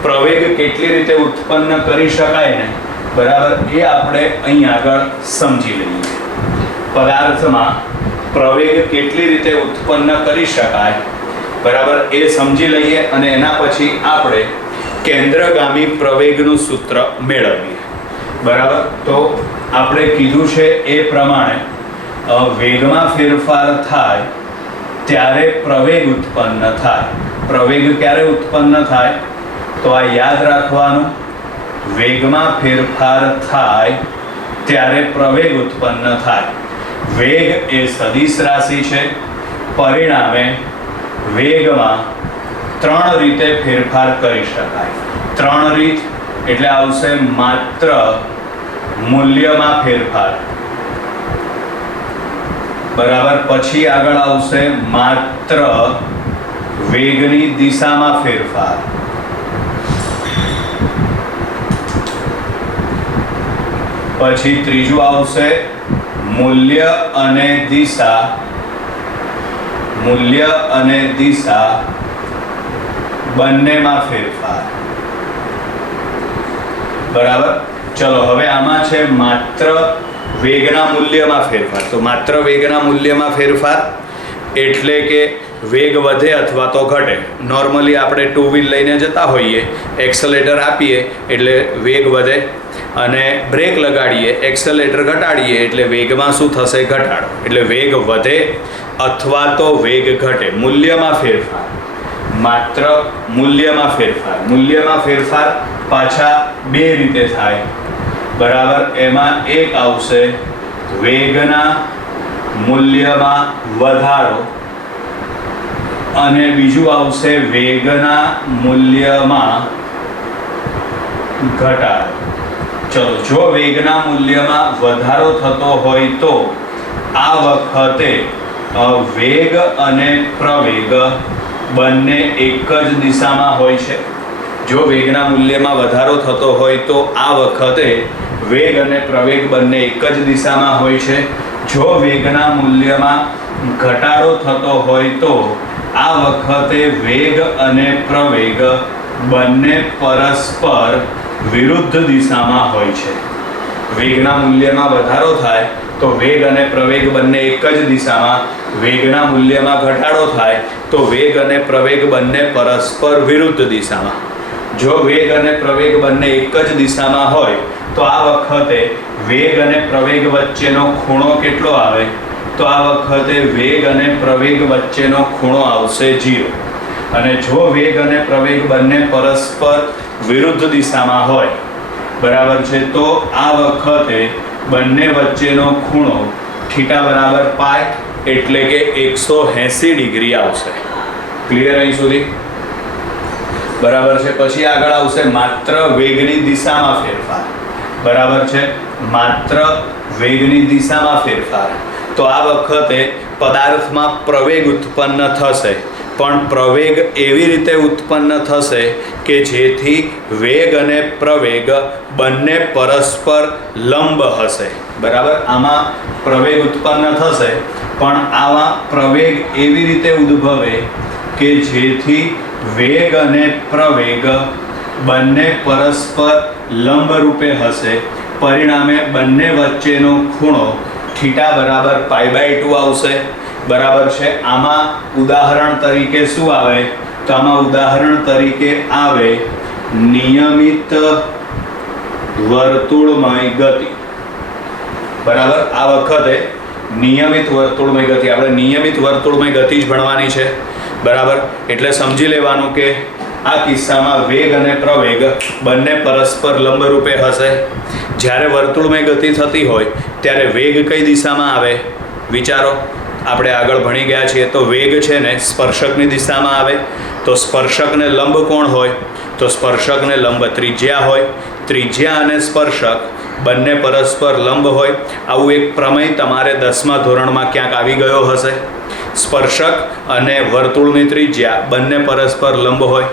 પ્રવેગ કેટલી રીતે ઉત્પન્ન કરી શકાય ને, બરાબર, એ આપણે અહીં આગળ સમજી લઈએ. પદાર્થમાં પ્રવેગ કેટલી રીતે ઉત્પન્ન કરી શકાય, બરાબર, એ સમજી લઈએ અને એના પછી આપણે કેન્દ્રગામી પ્રવેગનું સૂત્ર મેળવીએ, બરાબર. તો આપણે કીધું છે એ પ્રમાણે વેગમાં ફેરફાર થાય ત્યારે પ્રવેગ ઉત્પન્ન થાય. પ્રવેગ ક્યારે ઉત્પન્ન થાય? તો આ યાદ રાખવાનું, વેગમાં ફેરફાર થાય ત્યારે પ્રવેગ ઉત્પન્ન થાય. વેગ એ સદિશ રાશિ છે, પરિણામે વેગમાં 3 રીતે ફેરફાર કરી શકાય. 3 રીત એટલે આવશે માત્ર મૂલ્યમાં ફેરફાર, બરાબર. પછી આગળ આવશે માત્ર વેગની દિશામાં ફેરફાર, પછી ત્રીજું આવશે મૂલ્ય અને દિશા બંનેમાં ફેરફાર, બરાબર. ચલો હવે આમાં છે માત્ર વેગના મૂલ્યમાં ફેરફાર. તો માત્ર વેગના મૂલ્યમાં ફેરફાર એટલે કે વેગ વધે અથવા તો ઘટે. નોર્મલી આપણે 2 વ્હીલ લઈને જતા હોઈએ, એક્સેલેટર આપીએ એટલે વેગ વધે, અને બ્રેક લગાડીએ, એક્સેલેટર ઘટાડીએ એટલે વેગમાં શું થશે? ઘટાડો. એટલે વેગ વધે અથવા તો વેગ ઘટે. મૂલ્યમાં ફેરફાર, માત્ર મૂલ્યમાં ફેરફાર પાછા 2 રીતે થાય, બરાબર. એમાં એક આવશે વેગના મૂલ્યમાં વધારો અને બીજું આવશે વેગના મૂલ્યમાં ઘટાડો. ચલો, જો વેગના મૂલ્યમાં વધારો થતો હોય તો આ વખતે વેગ અને પ્રવેગ બંને એક જ દિશામાં હોય છે. જો વેગના મૂલ્યમાં વધારો થતો હોય તો આ વખતે વેગ અને પ્રવેગ બંને એક જ દિશામાં હોય છે. જો વેગના મૂલ્યમાં ઘટાડો થતો હોય તો આ વખતે વેગ અને પ્રવેગ બંને પરસ્પર વિરુદ્ધ દિશામાં હોય છે. વેગના મૂલ્યમાં વધારો થાય તો વેગ અને પ્રવેગ બંને એક જ દિશામાં, વેગના મૂલ્યમાં ઘટાડો થાય તો વેગ અને પ્રવેગ બંને પરસ્પર વિરુદ્ધ દિશામાં. જો વેગ અને પ્રવેગ બંને એક જ દિશામાં હોય તો આ વખતે વેગ અને પ્રવેગ વચ્ચેનો ખૂણો કેટલો આવે? તો આ વખતે વેગ અને પ્રવેગ વચ્ચેનો ખૂણો આવશે 0. અને જો વેગ અને પ્રવેગ બંને પરસ્પર વિરુદ્ધ દિશામાં હોય, બરાબર છે, તો આ વખતે બંને વચ્ચેનો ખૂણો થીટા બરાબર પાય એટલે કે 180 ડિગ્રી આવશે. ક્લિયર અહીં સુધી? બરાબર છે. પછી આગળ આવશે માત્ર વેગની દિશામાં ફેરફાર. બરાબર છે, માત્ર વેગની દિશામાં ફેરફાર. તો આ વખતે પદાર્થમાં પ્રવેગ ઉત્પન્ન થશે, પણ પ્રવેગ એવી રીતે ઉત્પન્ન થશે કે જેથી વેગ અને પ્રવેગ બંને પરસ્પર લંબ હશે. બરાબર, આમાં પ્રવેગ ઉત્પન્ન થશે પણ આવા પ્રવેગ એવી રીતે ઉદ્ભવે કે જેથી વેગ અને પ્રવેગ બંને પરસ્પર લંબ રૂપે હશે. પરિણામે બંને વચ્ચેનો ખૂણો થીટા બરાબર π/2 આવશે. બરાબર છે. આમાં ઉદાહરણ તરીકે શું આવે? તો આમાં ઉદાહરણ તરીકે આવે નિયમિત વર્તુળમય ગતિ. બરાબર, આ વખતે નિયમિત વર્તુળમય ગતિ, આપણે નિયમિત વર્તુળમય ગતિ જ ભણવાની છે. બરાબર, એટલે સમજી લેવાનું કે આ કિસ્સામાં વેગ અને પ્રવેગ બંને પરસ્પર લંબ રૂપે હશે. જ્યારે વર્તુળમય ગતિ થતી હોય ત્યારે વેગ કઈ દિશામાં આવે? વિચારો, આપણે આગળ ભણી ગયા છીએ તો વેગ છે ને સ્પર્શકની દિશામાં આવે. તો સ્પર્શકને લંબ કોણ હોય? તો સ્પર્શકને લંબ ત્રિજ્યા હોય. ત્રિજ્યા અને સ્પર્શક બંને પરસ્પર લંબ હોય. આવું એક પ્રમેય તમારે 10મા ધોરણમાં ક્યાંક આવી ગયો હશે. સ્પર્શક અને વર્તુળની ત્રિજ્યા બંને પરસ્પર લંબ હોય.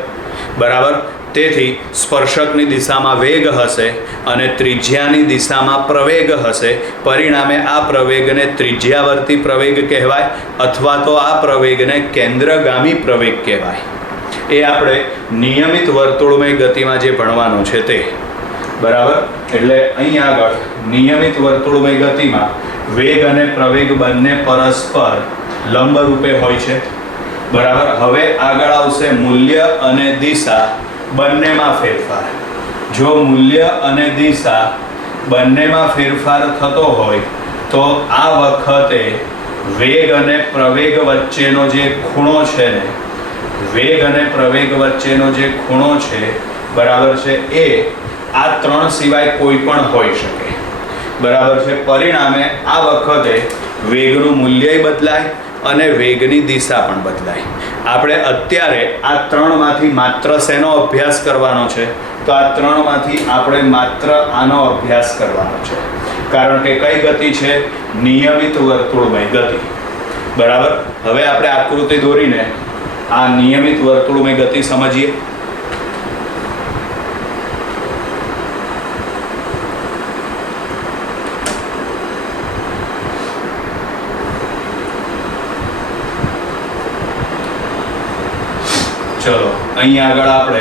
બરાબર, તેથી સ્પર્શકની દિશામાં વેગ હશે અને ત્રિજ્યાની દિશામાં પ્રવેગ હશે. પરિણામે આ પ્રવેગને ત્રિજ્યાવર્તી પ્રવેગ કહેવાય અથવા તો આ પ્રવેગને કેન્દ્રગામી પ્રવેગ કહેવાય. એ આપણે નિયમિત વર્તુળમય ગતિમાં જે ભણવાનું છે તે. બરાબર, એટલે અહીં આગળ નિયમિત વર્તુળમય ગતિમાં વેગ અને પ્રવેગ બંને પરસ્પર લંબ રૂપે હોય છે. બરાબર, હવે આગળ આવશે મૂલ્ય અને દિશા બંનેમાં ફેરફાર. જો મૂલ્ય અને દિશા બંનેમાં ફેરફાર થતો હોય તો આ વખતે વેગ અને પ્રવેગ વચ્ચેનો જે ખૂણો છે ને, વેગ અને પ્રવેગ વચ્ચેનો જે ખૂણો છે, બરાબર છે, એ આ 3 સિવાય કોઈ પણ હોઈ શકે. બરાબર છે. પરિણામે આ વખતે વેગનું મૂલ્ય બદલાય અને વેગની દિશા પણ બદલાય. આપણે અત્યારે આ 3માંથી માત્ર શેનો અભ્યાસ કરવાનો છે? તો આ 3માંથી આપણે માત્ર આનો અભ્યાસ કરવાનો છે. કારણ કે કઈ ગતિ છે? નિયમિત વર્તુળમય ગતિ. બરાબર, હવે આપણે આકૃતિ દોરીને આ નિયમિત વર્તુળમય ગતિ સમજીએ. ચલો, અહીં આગળ આપણે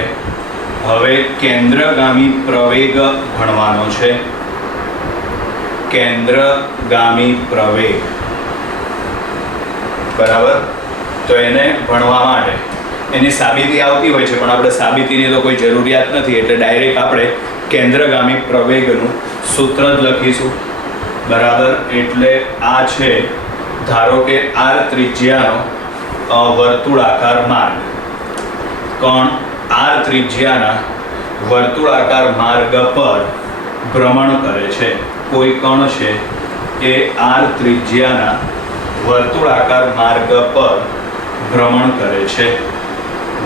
હવે કેન્દ્રગામી પ્રવેગ ભણવાનો છે. કેન્દ્રગામી પ્રવેગ. બરાબર, તો એને ભણવા માટે એની સાબિતી આવતી હોય છે, પણ આપણે સાબિતીની તો કોઈ જરૂરિયાત નથી, એટલે ડાયરેક્ટ આપણે કેન્દ્રગામી પ્રવેગનું સૂત્ર જ લખીશું. બરાબર, એટલે આ છે, ધારો કે r ત્રિજ્યાનો વર્તુળાકાર માર્ગ. કણ r ત્રિજ્યાના વર્તુળાકાર માર્ગ પર ભ્રમણ કરે છે. કોઈ કણ છે એ r ત્રિજ્યાના વર્તુળાકાર માર્ગ પર ભ્રમણ કરે છે.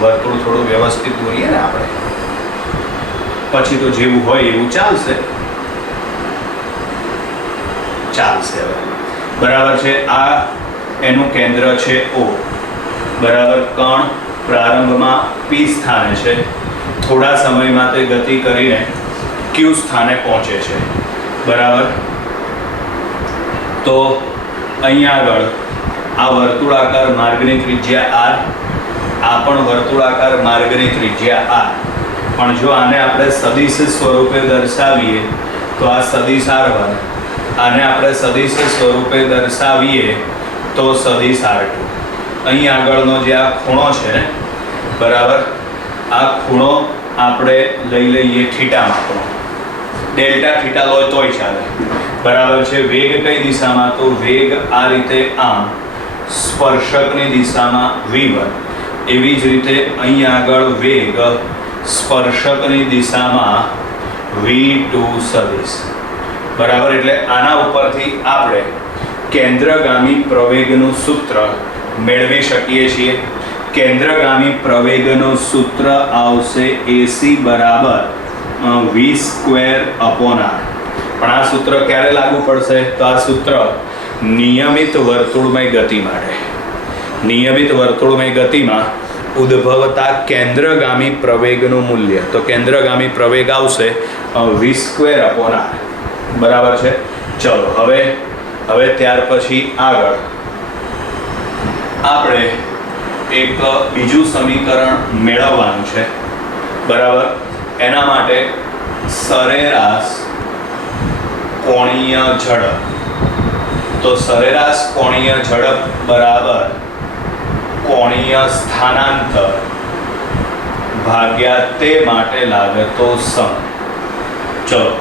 વર્તુળ થોડું વ્યવસ્થિત દોરીએ ને આપણે, પછી તો જેવું હોય એવું ચાલશે. હવે બરાબર છે. આ એનું કેન્દ્ર છે O. બરાબર, કણ પ્રારંભમાં P સ્થાને છે, થોડા સમયમાં તે ગતિ કરીને Q સ્થાને પહોંચે છે. બરાબર, તો અહીંયા આગળ આ વર્તુળાકાર માર્ગની ત્રિજ્યા r, આ પણ વર્તુળાકાર માર્ગની ત્રિજ્યા r. પણ જો આને આપણે સદિશ સ્વરૂપે દર્શાવીએ તો આ સદિશ r1, આને આપણે સદિશ સ્વરૂપે દર્શાવીએ તો સદિશ r2. અહીં આગળનો જે આ ખૂણો છે ને, બરાબર, આ ખૂણો આપણે લઈ લઈએ થીટામાં ખૂણો, ડેલ્ટા થીટા લો તોય ચાલે, બરાબર છે. વેગ કઈ દિશામાં? તો વેગ આ રીતે આમ, સ્પર્શકની દિશામાં v1. એવી જ રીતે અહીં આગળ વેગ સ્પર્શકની દિશામાં v2 સદિશ, બરાબર. એટલે આના ઉપરથી આપણે કેન્દ્રગામી પ્રવેગનું સૂત્ર મેળવી શકીએ છીએ. કેન્દ્રગામી પ્રવેગનું સૂત્ર આવશે AC બરાબર v²/r. પણ આ સૂત્ર ક્યારે લાગુ પડશે? તો આ સૂત્ર નિયમિત વર્તુળમય ગતિ માટે, નિયમિત વર્તુળમય ગતિમાં ઉદ્ભવતા કેન્દ્રગામી પ્રવેગનું મૂલ્ય, તો કેન્દ્રગામી પ્રવેગ આવશે v²/r, બરાબર છે. ચલો હવે ત્યાર પછી આગળ આપણે એક બીજું સમીકરણ મેળવવાનું છે, બરાબર. એના માટે સરેરાશ કોણીય ઝડપ, તો સરેરાશ કોણીય ઝડપ બરાબર કોણીય સ્થાનાંતર ભાગ્યા તે માટે લાગતો સમય. ચલો,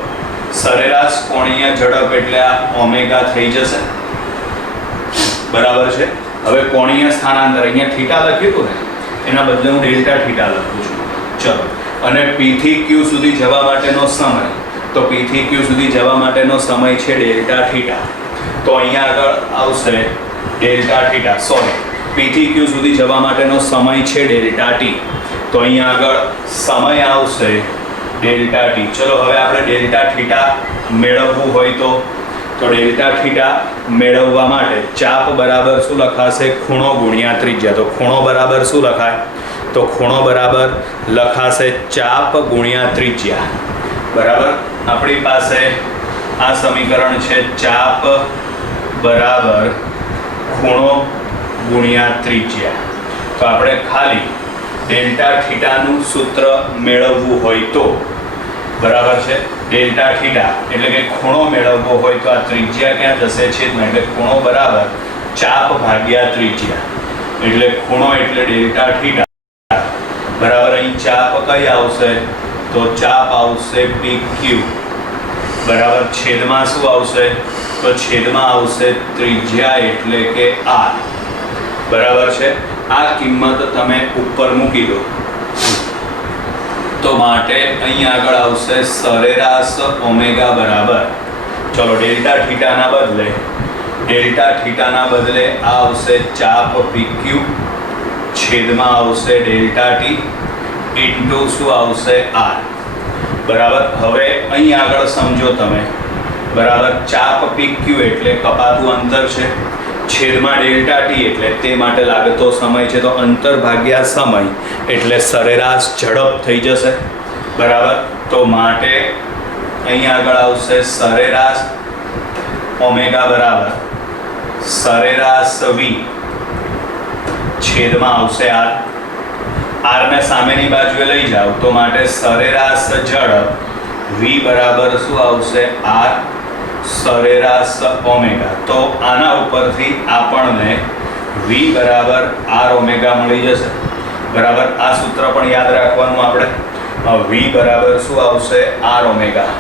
સરેરાશ કોણીય ઝડપ એટલે આ ઓમેગા થઈ જશે, બરાબર છે. હવે કોણીય સ્થાનાંતર અહીંયા થીટા લખ્યું હતું ને, એના બદલે હું ડેલ્ટા થીટા લખું છું. ચલો, અને P થી Q સુધી જવા માટેનો સમય, તો P થી Q સુધી જવા માટેનો સમય છે ડેલ્ટા થીટા. તો અહીંયા આગળ આવશે ડેલ્ટા થીટા, સોરી, P થી Q સુધી જવા માટેનો સમય છે ડેલ્ટા t. તો અહીંયા આગળ સમય આવશે ડેલ્ટા t. ચલો, હવે આપણે ડેલ્ટા થીટા મેળવવું હોય તો ડેલ્ટા થીટા મેળવવા માટે ચાપ બરાબર શું લખાશે? ખૂણો ગુણ્યા ત્રિજ્યા. તો ખૂણો બરાબર શું લખાય? તો ખૂણો બરાબર લખાશે ચાપ ગુણ્યા ત્રિજ્યા, બરાબર. આપણી પાસે આ સમીકરણ છે ચાપ બરાબર ખૂણો ગુણ્યા ત્રિજ્યા. તો આપણે ખાલી ડેલ્ટા થીટાનું સૂત્ર મેળવવું હોય તો, બરાબર છે, ડેલ્ટા થીટા એટલે કે ખૂણો મેળવવો હોય તો આ ત્રિજ્યા ક્યાં જશે? છેદમાં, એટલે ખૂણો બરાબર ચાપ ભાગ્યા ત્રિજ્યા. એટલે ખૂણો એટલે ડેલ્ટા થીટા બરાબર, અહીં ચાપ કઈ આવશે? તો ચાપ આવશે PQ, બરાબર. છેદમાં શું આવશે? તો છેદમાં આવશે ત્રિજ્યા એટલે કે r, બરાબર છે. આ કિંમત તમે ઉપર મૂકી દો તો માટે અહીં આગળ આવશે સરેરાશ ઓમેગા બરાબર, ચલો, ડેલ્ટા થીટાના બદલે આ આવશે ચાપ PQ, છેદમાં આવશે ડેલ્ટા t ઇન્ટુ શું આવશે? r, બરાબર. હવે અહીં આગળ સમજો તમે, બરાબર. ચાપ PQ એટલે કપાતું અંતર છે, છેદમાં ડેલ્ટા t એટલે તે માટે લાગતો સમય છે. તો અંતર ભાગ્યા સમય એટલે સરેરાશ ઝડપ થઈ જશે, બરાબર. તો માટે અહીં આગળ આવશે સરેરાશ ઓમેગા બરાબર સરેરાશ v, છેદમાં આવશે r. r ને સામેની બાજુએ લઈ જાઓ તો માટે સરેરાશ ઝડપ v બરાબર શું આવશે? r સરેરાશ ઓમેગા. તો આના ઉપરથી આપણને v બરાબર r ઓમેગા મળી જશે, બરાબર. આ સૂત્ર પણ યાદ રાખવાનું આપણે. v બરાબર શું આવશે? r omega.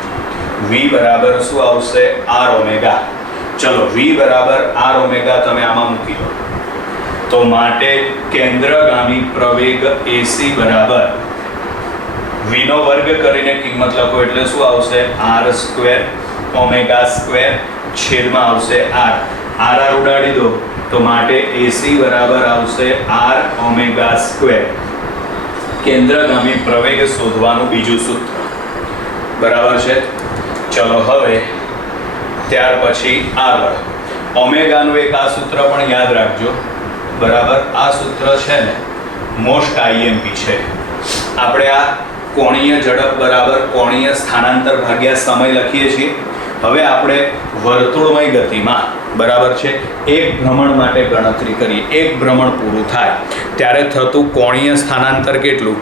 v બરાબર શું આવશે? r omega. ચલો, v બરાબર r ઓમેગા તમે આમાં મૂકી દો તો માટે કેન્દ્રગામી પ્રવેગ AC બરાબર v નો વર્ગ કરીને કિંમત લખો એટલે શું આવશે? r² ઓમેગા સ્ક્વેર, છેદમાં આવશે r. r ઉડાડી દો તો માટે AC બરાબર આવશે r ઓમેગા સ્ક્વેર. કેન્દ્રગામી પ્રવેગ શોધવાનું બીજું સૂત્ર, બરાબર છે. ચલો, હવે ત્યાર પછી આગળ ઓમેગાનું એક આ સૂત્ર પણ યાદ રાખજો, બરાબર. આ સૂત્ર છે ને મોસ્ટ IMP છે. આપણે આ કોણીય ઝડપ બરાબર કોણીય સ્થાનાંતર ભાગ્યા સમય લખીએ છીએ. હવે આપણે વર્તુળમય ગતિમાં બરાબર છે એક ભ્રમણ માટે ગણતરી કરીએ. એક ભ્રમણ પૂરું થાય ત્યારે થતું કોણીય સ્થાનાંતર કેટલું?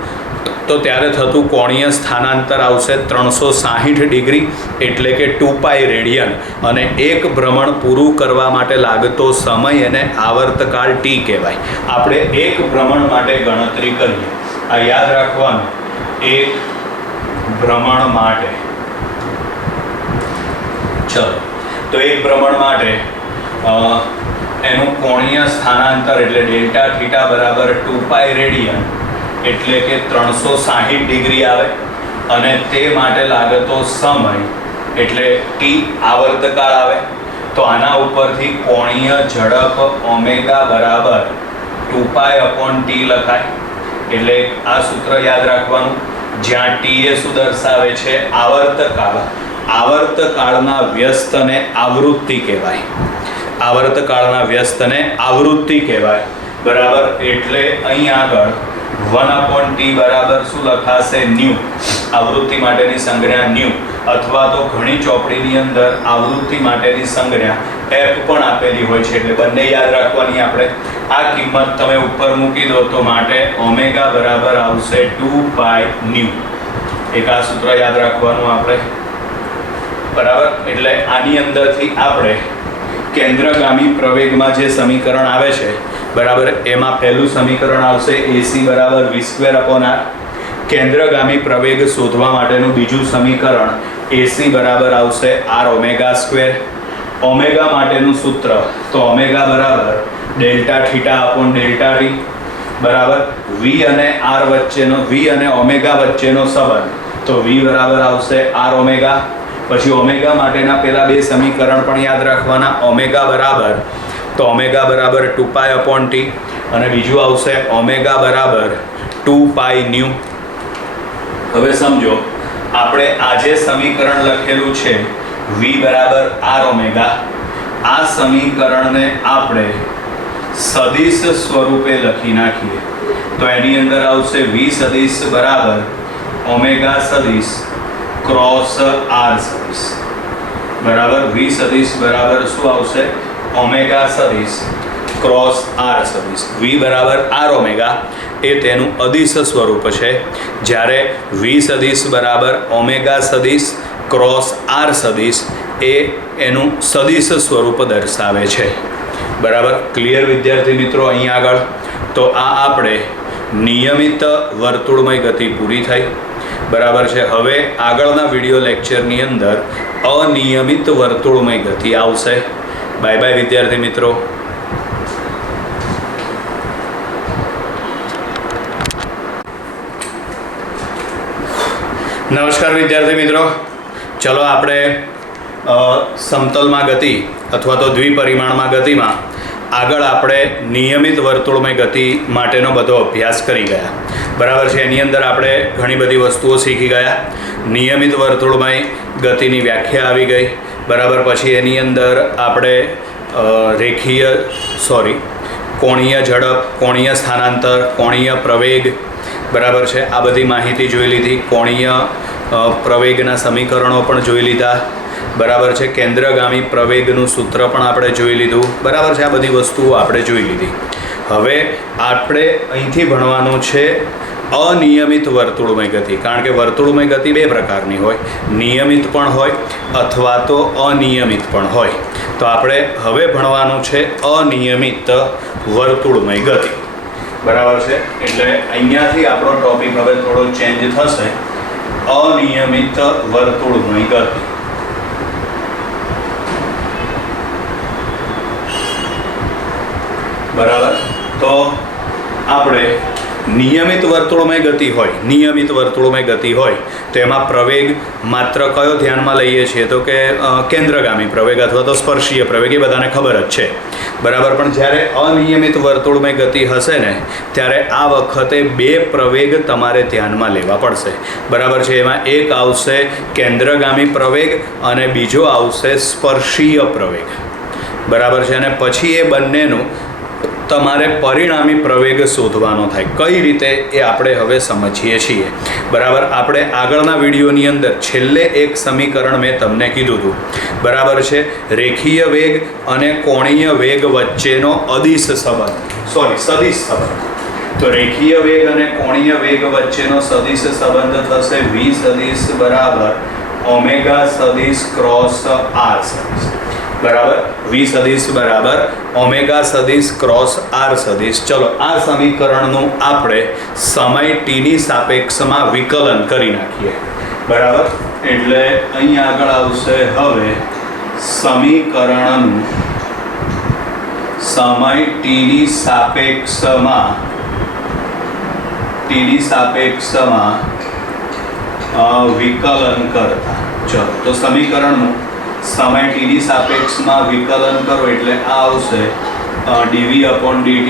તો ત્યારે થતું કોણીય સ્થાનાંતર આવશે 360 ડિગ્રી એટલે કે 2π રેડિયન. અને એક ભ્રમણ પૂરું કરવા માટે લાગતો સમય એને આવર્તકાળ ટી કહેવાય. આપણે એક ભ્રમણ માટે ગણતરી કરીએ. આ યાદ રાખવાનું, એક ભ્રમણ માટે. ચલો, તો એક ભ્રમણ માટે એનું કોણીય સ્થાનાંતર એટલે ડેલ્ટા થીટા બરાબર 2π રેડિયન એટલે કે 360 ડિગ્રી આવે. અને તે માટે લાગતો સમય એટલે ટી આવર્તકાળ આવે. તો આના ઉપરથી કોણીય ઝડપ ઓમેગા બરાબર 2π/t લખાય. એટલે આ સૂત્ર યાદ રાખવાનું, જ્યાં ટી એ શું દર્શાવે છે? આવર્તકાળ. આવર્તકાળના વ્યસ્તને આવૃત્તિ કહેવાય. આવર્તકાળના વ્યસ્તને આવૃત્તિ કહેવાય. બરાબર. એટલે અહીં આગળ 1/t બરાબર શું લખાશે? ન્યુ. આવૃત્તિ માટેની સંજ્ઞા ન્યુ, અથવા તો ઘણી ચોપડીની અંદર આવૃત્તિ માટેની સંજ્ઞા f પણ આપેલી હોય છે. એટલે બંને યાદ રાખવાની આપણે. આ કિંમત તમે ઉપર મૂકી દો તો માટે ઓમેગા બરાબર આવશે 2π ન્યુ. એક આ સૂત્ર યાદ રાખવાનું આપણે. બરાબર. એટલે આની અંદરથી આપણે કેન્દ્રગામી પ્રવેગમાં જે સમીકરણ આવે છે બરાબર, એમાં પહેલું સમીકરણ આવશે AC બરાબર v²/r. કેન્દ્રગામી પ્રવેગ શોધવા માટેનું બીજું સમીકરણ AC બરાબર આવશે r⍵². ઓમેગા માટેનું સૂત્ર તો ઓમેગા બરાબર ડેલ્ટા થીટા/ડેલ્ટા t બરાબર. v અને r વચ્ચેનો, v અને ઓમેગા વચ્ચેનો સંબંધ તો v બરાબર આવશે r⍵. પછી ઓમેગા માટેના પેલા બે સમીકરણ પણ યાદ રાખવાના. ઓમેગા બરાબર 2π/t અને બીજું આવશે ઓમેગા બરાબર 2π ન્યુ. હવે સમજો, આપણે આ જે સમીકરણ લખેલું છે v બરાબર r⍵, આ સમીકરણને આપણે સદિશ સ્વરૂપે લખી નાખીએ તો એની અંદર આવશે v સદિશ બરાબર ઓમેગા સદિશ ક્રોસ r સદિશ. બરાબર. v સદિશ બરાબર શું આવશે? ઓમેગા સદિશ ક્રોસ r સદિશ. v બરાબર r⍵ એ તેનું અદિશ સ્વરૂપ છે, જ્યારે v સદિશ બરાબર ઓમેગા સદિશ ક્રોસ r સદિશ એ એનું સદિશ સ્વરૂપ દર્શાવે છે. બરાબર. ક્લિયર વિદ્યાર્થી મિત્રો? અહીં આગળ તો આ આપણે નિયમિત વર્તુળમય ગતિ પૂરી થઈ. બરાબર છે. હવે આગળના વિડીયો લેક્ચરની અંદર અનિયમિત વર્તુળમય ગતિ આવશે. બાય બાય વિદ્યાર્થી મિત્રો. નમસ્કાર વિદ્યાર્થી મિત્રો. ચલો આપણે સમતલમાં ગતિ અથવા તો દ્વિપરિમાણમાં ગતિમાં આગળ આપણે નિયમિત વર્તુળમય ગતિ માટેનો બધો અભ્યાસ કરી ગયા. બરાબર છે. એની અંદર આપણે ઘણી બધી વસ્તુઓ શીખી ગયા. નિયમિત વર્તુળમય ગતિની વ્યાખ્યા આવી ગઈ. બરાબર. પછી એની અંદર આપણે કોણીય ઝડપ, કોણીય સ્થાનાંતર, કોણીય પ્રવેગ, બરાબર છે, આ બધી માહિતી જોઈ લીધી. કોણીય પ્રવેગના સમીકરણો પણ જોઈ લીધા. બરાબર છે. કેન્દ્રગામી પ્રવેગનું સૂત્ર પણ આપણે જોઈ લીધું. બરાબર છે. આ બધી વસ્તુઓ આપણે જોઈ લીધી. હવે આપણે અહીંથી ભણવાનું છે અનિયમિત વર્તુળમય ગતિ. કારણ કે વર્તુળમય ગતિ બે પ્રકારની હોય, નિયમિત પણ હોય અથવા તો અનિયમિત પણ હોય. તો આપણે હવે ભણવાનું છે અનિયમિત વર્તુળમય ગતિ. બરાબર છે. એટલે અહીંયાથી આપણો ટોપિક હવે થોડો ચેન્જ થશે. અનિયમિત વર્તુળમય ગતિ. બરાબર. તો આપણે નિયમિત વર્તુળમય ગતિ હોય તો એમાં પ્રવેગ માત્ર કયો ધ્યાનમાં લઈએ છીએ તો કે કેન્દ્રગામી પ્રવેગ અથવા તો સ્પર્શીય પ્રવેગ, એ બધાને ખબર જ છે. બરાબર. પણ જ્યારે અનિયમિત વર્તુળમય ગતિ હશે ને ત્યારે આ વખતે બે પ્રવેગ તમારે ધ્યાનમાં લેવા પડશે. બરાબર છે. એમાં એક આવશે કેન્દ્રગામી પ્રવેગ અને બીજો આવશે સ્પર્શીય પ્રવેગ. બરાબર છે. અને પછી એ બંનેનું તમારે પરિણામી પ્રવેગ શોધવાનો થાય. કઈ રીતે એ આપણે હવે સમજીએ છીએ. બરાબર, આપણે આગળના વિડીયોની અંદર છેલ્લે એક સમીકરણ મેં તમને કીધું હતું. બરાબર છે, રેખીય વેગ અને કોણીય વેગ વચ્ચેનો સદિશ સંબંધ. તો રેખીય વેગ અને કોણીય વેગ વચ્ચેનો સદિશ સંબંધ થશે v સદિશ બરાબર ઓમેગા સદિશ ક્રોસ r સદિશ. બરાબર, v સદિશ બરાબર ઓમેગા સદિશ ક્રોસ r સદિશ. ચલો આ સમીકરણનું આપણે સમય t ની સાપેક્ષમાં વિકલન કરી નાખીએ. બરાબર, એટલે અહીંયા આગળ આવશે હવે સમીકરણનું સમય t ની સાપેક્ષમાં વિકલન કરતા. ચલો તો સમીકરણનું સમય t ની સાપેક્ષમાં વિકલન કરો એટલે આ આવશે dv/dt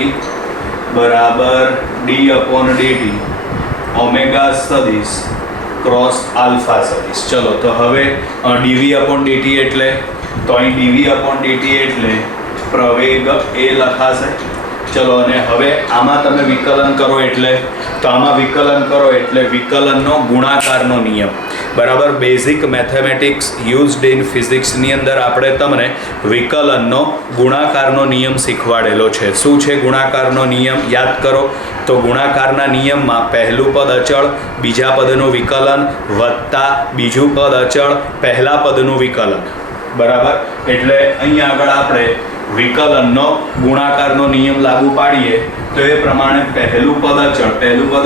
બરાબર d/dt ઓમેગા સદિશ ક્રોસ આલ્ફા સદિશ. ચલો તો હવે dv/dt એટલે તો અહીં dv/dt એટલે પ્રવેગ એ લખાશે. ચલો અને હવે આમાં તમે વિકલન કરો એટલે તો આમાં વિકલન કરો એટલે વિકલનનો ગુણાકારનો નિયમ. બરાબર, બેઝિક મેથેમેટિક્સ યુઝડ ઇન ફિઝિક્સની અંદર આપણે તમને વિકલનનો ગુણાકારનો નિયમ શીખવાડેલો છે. શું છે ગુણાકારનો નિયમ? યાદ કરો તો ગુણાકારના નિયમમાં પહેલું પદ અચળ, બીજા પદનું વિકલન વત્તા બીજું પદ અચળ, પહેલા પદનું વિકલન. બરાબર, એટલે અહીંયા આગળ આપણે વિકલનનો ગુણાકારનો નિયમ લાગુ પાડીએ તો એ પ્રમાણે પહેલું પદ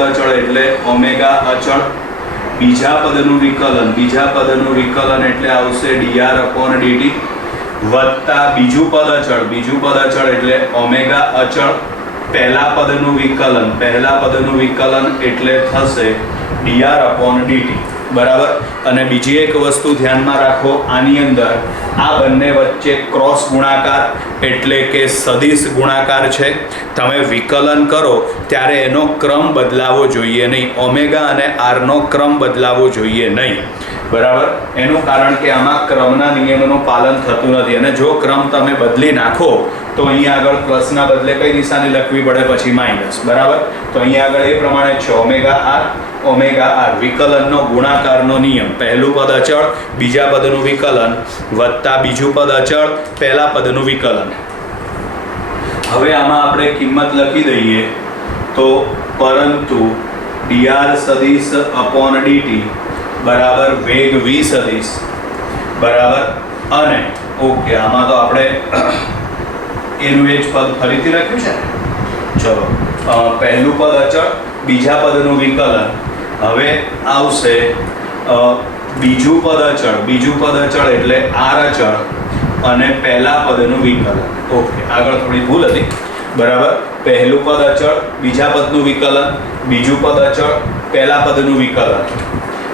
અચળ એટલે ઓમેગા અચળ, બીજા પદનું વિકલન એટલે આવશે dr/dt વત્તા બીજું પદ અચળ એટલે ઓમેગા અચળ, પહેલા પદનું વિકલન એટલે થશે dr/dt. બરાબર, અને બીજી એક વસ્તુ ધ્યાનમાં રાખો, આની અંદર આ બંને વચ્ચે ક્રોસ ગુણાકાર એટલે કે સદિશ ગુણાકાર છે. તમે વિકલન કરો ત્યારે એનો ક્રમ બદલાવો જોઈએ નહીં, ઓમેગા અને આરનો ક્રમ બદલાવો જોઈએ નહીં. બરાબર, એનું કારણ કે આમાં ક્રમના નિયમનું પાલન થતું નથી અને જો ક્રમ તમે બદલી નાખો તો અહીંયા આગળ પ્લસના બદલે કઈ નિશાની લખવી પડે? પછી માઇનસ. બરાબર, તો અહીંયા આગળ એ પ્રમાણે છે ઓમેગા આર વિકલનનો ગુણાકારનો નિયમ. પહેલું પદ અચળ, બીજા પદનું વિકલન વત્તા બીજું પદ અચળ, પહેલા પદનું વિકલન. હવે આમાં આપણે કિંમત લખી દઈએ તો પરંતુ dr સદિશ અપોન dt બરાબર વેગ v સદિશ બરાબર અને ઓકે, આમાં તો આપણે એનું એ જ પદ ફરીથી લખ્યું છે. ચલો, પહેલું પદ અચળ, બીજા પદનું વિકલન. હવે આવશે બીજું પદ અચળ એટલે r અચળ અને પહેલા પદનું વિકલન. ઓકે, આગળ થોડી ભૂલ હતી. બરાબર, પહેલું પદ અચળ, બીજા પદનું વિકલન, બીજું પદ અચળ, પહેલા પદનું વિકલન.